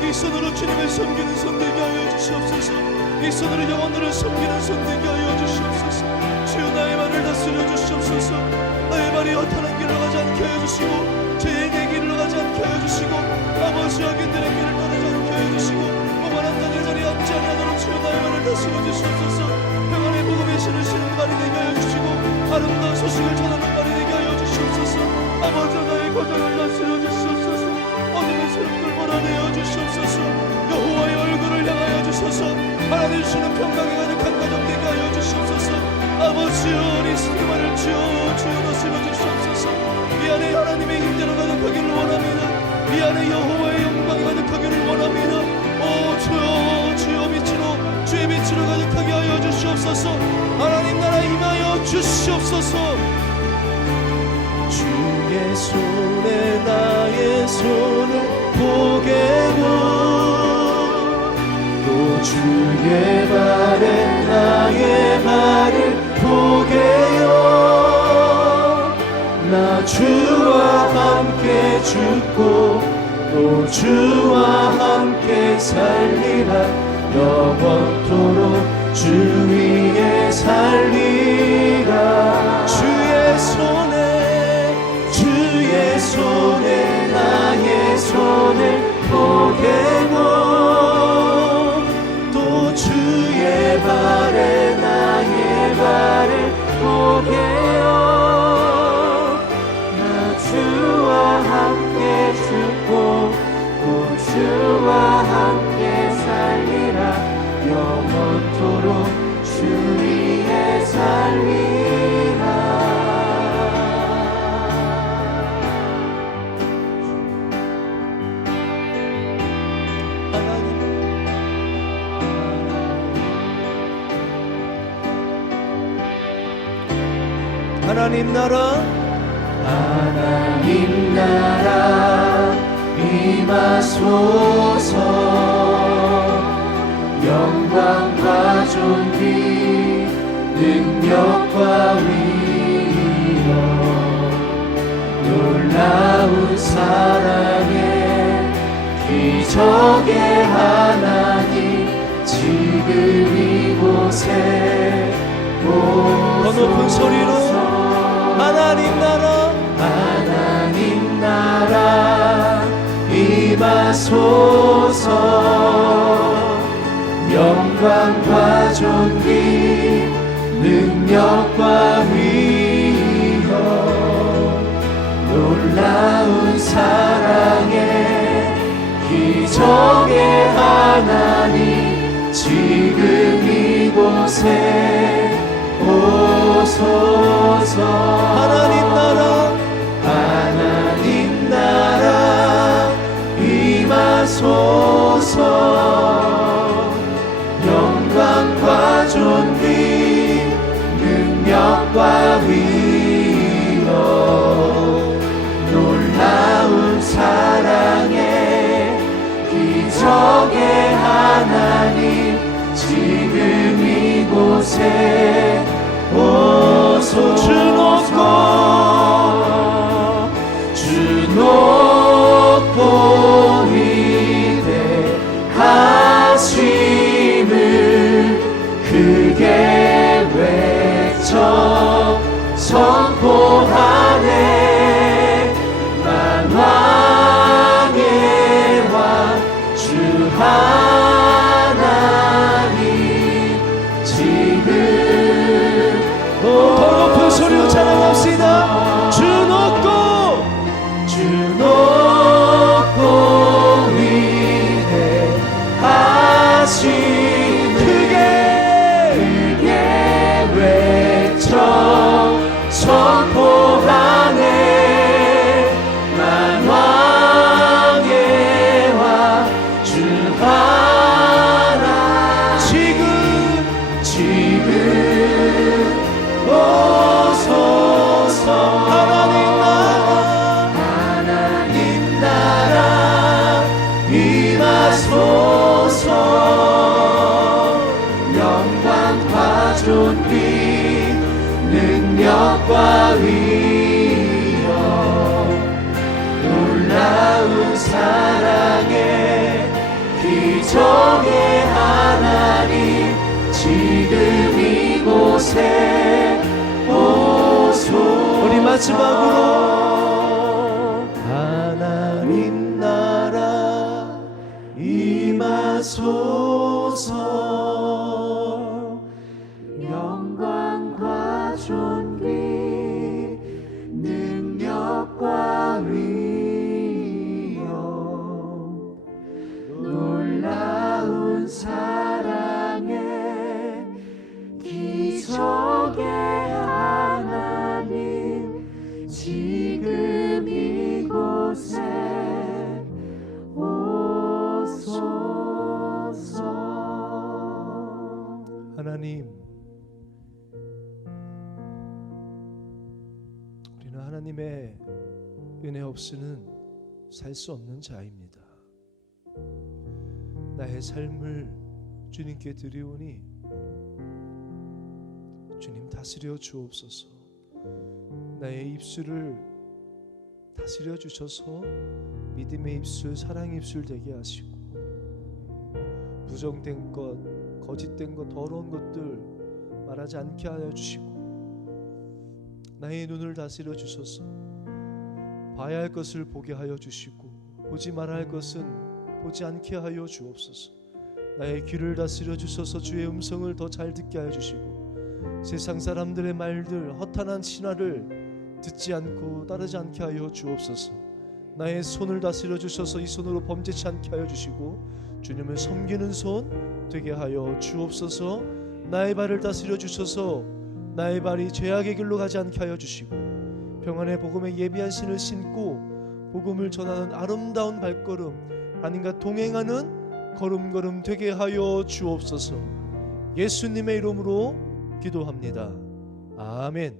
이 손으로 주님을 섬기는 손 되게 하여 주시옵소서. 이 손으로 영혼들을 섬기는 손 되게 하여 주시옵소서. 주여 나의 말을 다스려 주시옵소서. 나의 말이 허탄한 길로 가지 않게 하여 주시고 죄인의 길로 가지 않게 하여 주시고 아버지 악인들의 길을 따르지 않게 하여 주시고 오만한 자들의 자리에 앉지 아니하도록 주여 나의 말을 다스려 주시옵소서. 평안의 복음에 실으시는 말이 되게 하여 주시고 아름다운 소식을 전하는 말이 되게 하여 주시옵소서. 아버지 나의 거장을 다스려 주시옵소서. 어둠의 세력들 몰아내어 주시옵소서. 여호와의 얼굴을 향하여 주셔서 하나님 주시는 평강이 가득한 가정 되게 하여 주시옵소서. 아버지여 리스트만을 주여 다스려 주시옵소서. 이 안에 하나님의 힘대로 가득하기를 원합니다. 이 안에 여호와의 영광이 가득하기를 원합니다. 오 주여 빛으로 주의 빛으로 가득하게 하여 주시옵소서. 하나님 나라 임하여 주시옵소서. 주의 손에 나의 손을 포개고 또 주의 발에 나의 발을 포개요. 나 주와 함께 죽고 또 주와 함께 살리라. 영원토록 주 위에 살리라. 주의 손에 나의 손을 포개고 영원토록 주위에 살리라. 하나님 나라 하나님 나라 임하소서. 영광과 존귀 능력과 위엄 놀라운 사랑의 기적의 하나님 지금 이곳에 더 높은 소리로 하나님 나라 하나님 나라 임하소서. 영광과 존귀 능력과 위엄 놀라운 사랑의 기적의 하나님 지금 이곳에 오소서. 하나님 나라 하나님 나라 임하소서. 영광과 존귀 능력과 위엄 놀라운 사랑의 기적의 하나님 지금 이곳에 오소서. 주 높고 위대하심을 크게 외쳐 선포하네. 만왕의 왕 주 하나님 지금 더 높은 소리로 찬양합시다. 주 높고 위대하심 크게 외쳐 선포하네. 만왕의 왕 주 하나 지금 오소서. 하나님 나라 임하소서. 영광과 존귀 능력과 위엄 놀라운 사랑의 기적의 하나님 지금 이곳에 오소서. 우리 마지막으로 하나님 나라 임하소서. 영광과 존귀 능력과 위엄 놀라운 사랑의 기적의 하나님 지금 이곳에 오소서. 하나님, 우리는 하나님의 은혜 없이는 살 수 없는 자입니다. 나의 삶을 주님께 드리오니 주님 다스려 주옵소서. 나의 입술을 다스려 주셔서 믿음의 입술, 사랑의 입술 되게 하시고 부정된 것, 거짓된 것, 더러운 것들 말하지 않게 하여 주시고 나의 눈을 다스려 주셔서 봐야 할 것을 보게 하여 주시고 보지 말아야 할 것은 보지 않게 하여 주옵소서. 나의 귀를 다스려 주셔서 주의 음성을 더 잘 듣게 하여 주시고 세상 사람들의 말들, 허탄한 신화를 듣지 않고 따르지 않게 하여 주옵소서. 나의 손을 다스려 주셔서 이 손으로 범죄치 않게 하여 주시고 주님을 섬기는 손, 되게 하여 주옵소서. 나의 발을 다스려 주셔서 나의 발이 죄악의 길로 가지 않게 하여 주시고 평안의 복음의 예비한 신을 신고 복음을 전하는 아름다운 발걸음 하나님과 동행하는 걸음걸음 되게 하여 주옵소서. 예수님의 이름으로 기도합니다. 아멘.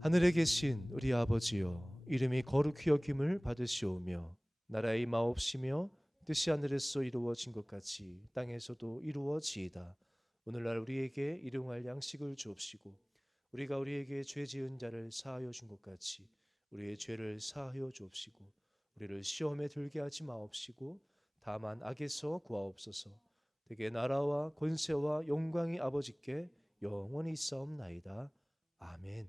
하늘에 계신 우리 아버지여, 이름이 거룩히 여김을 받으시오며 나라의 임하옵시며 뜻이 하늘에서 이루어진 것 같이 땅에서도 이루어지이다. 오늘날 우리에게 일용할 양식을 주옵시고 우리가 우리에게 죄 지은 자를 사하여 준 것 같이 우리의 죄를 사하여 주옵시고 우리를 시험에 들게 하지 마옵시고 다만 악에서 구하옵소서. 되게 나라와 권세와 영광이 아버지께 영원히 있사옵나이다. 아멘.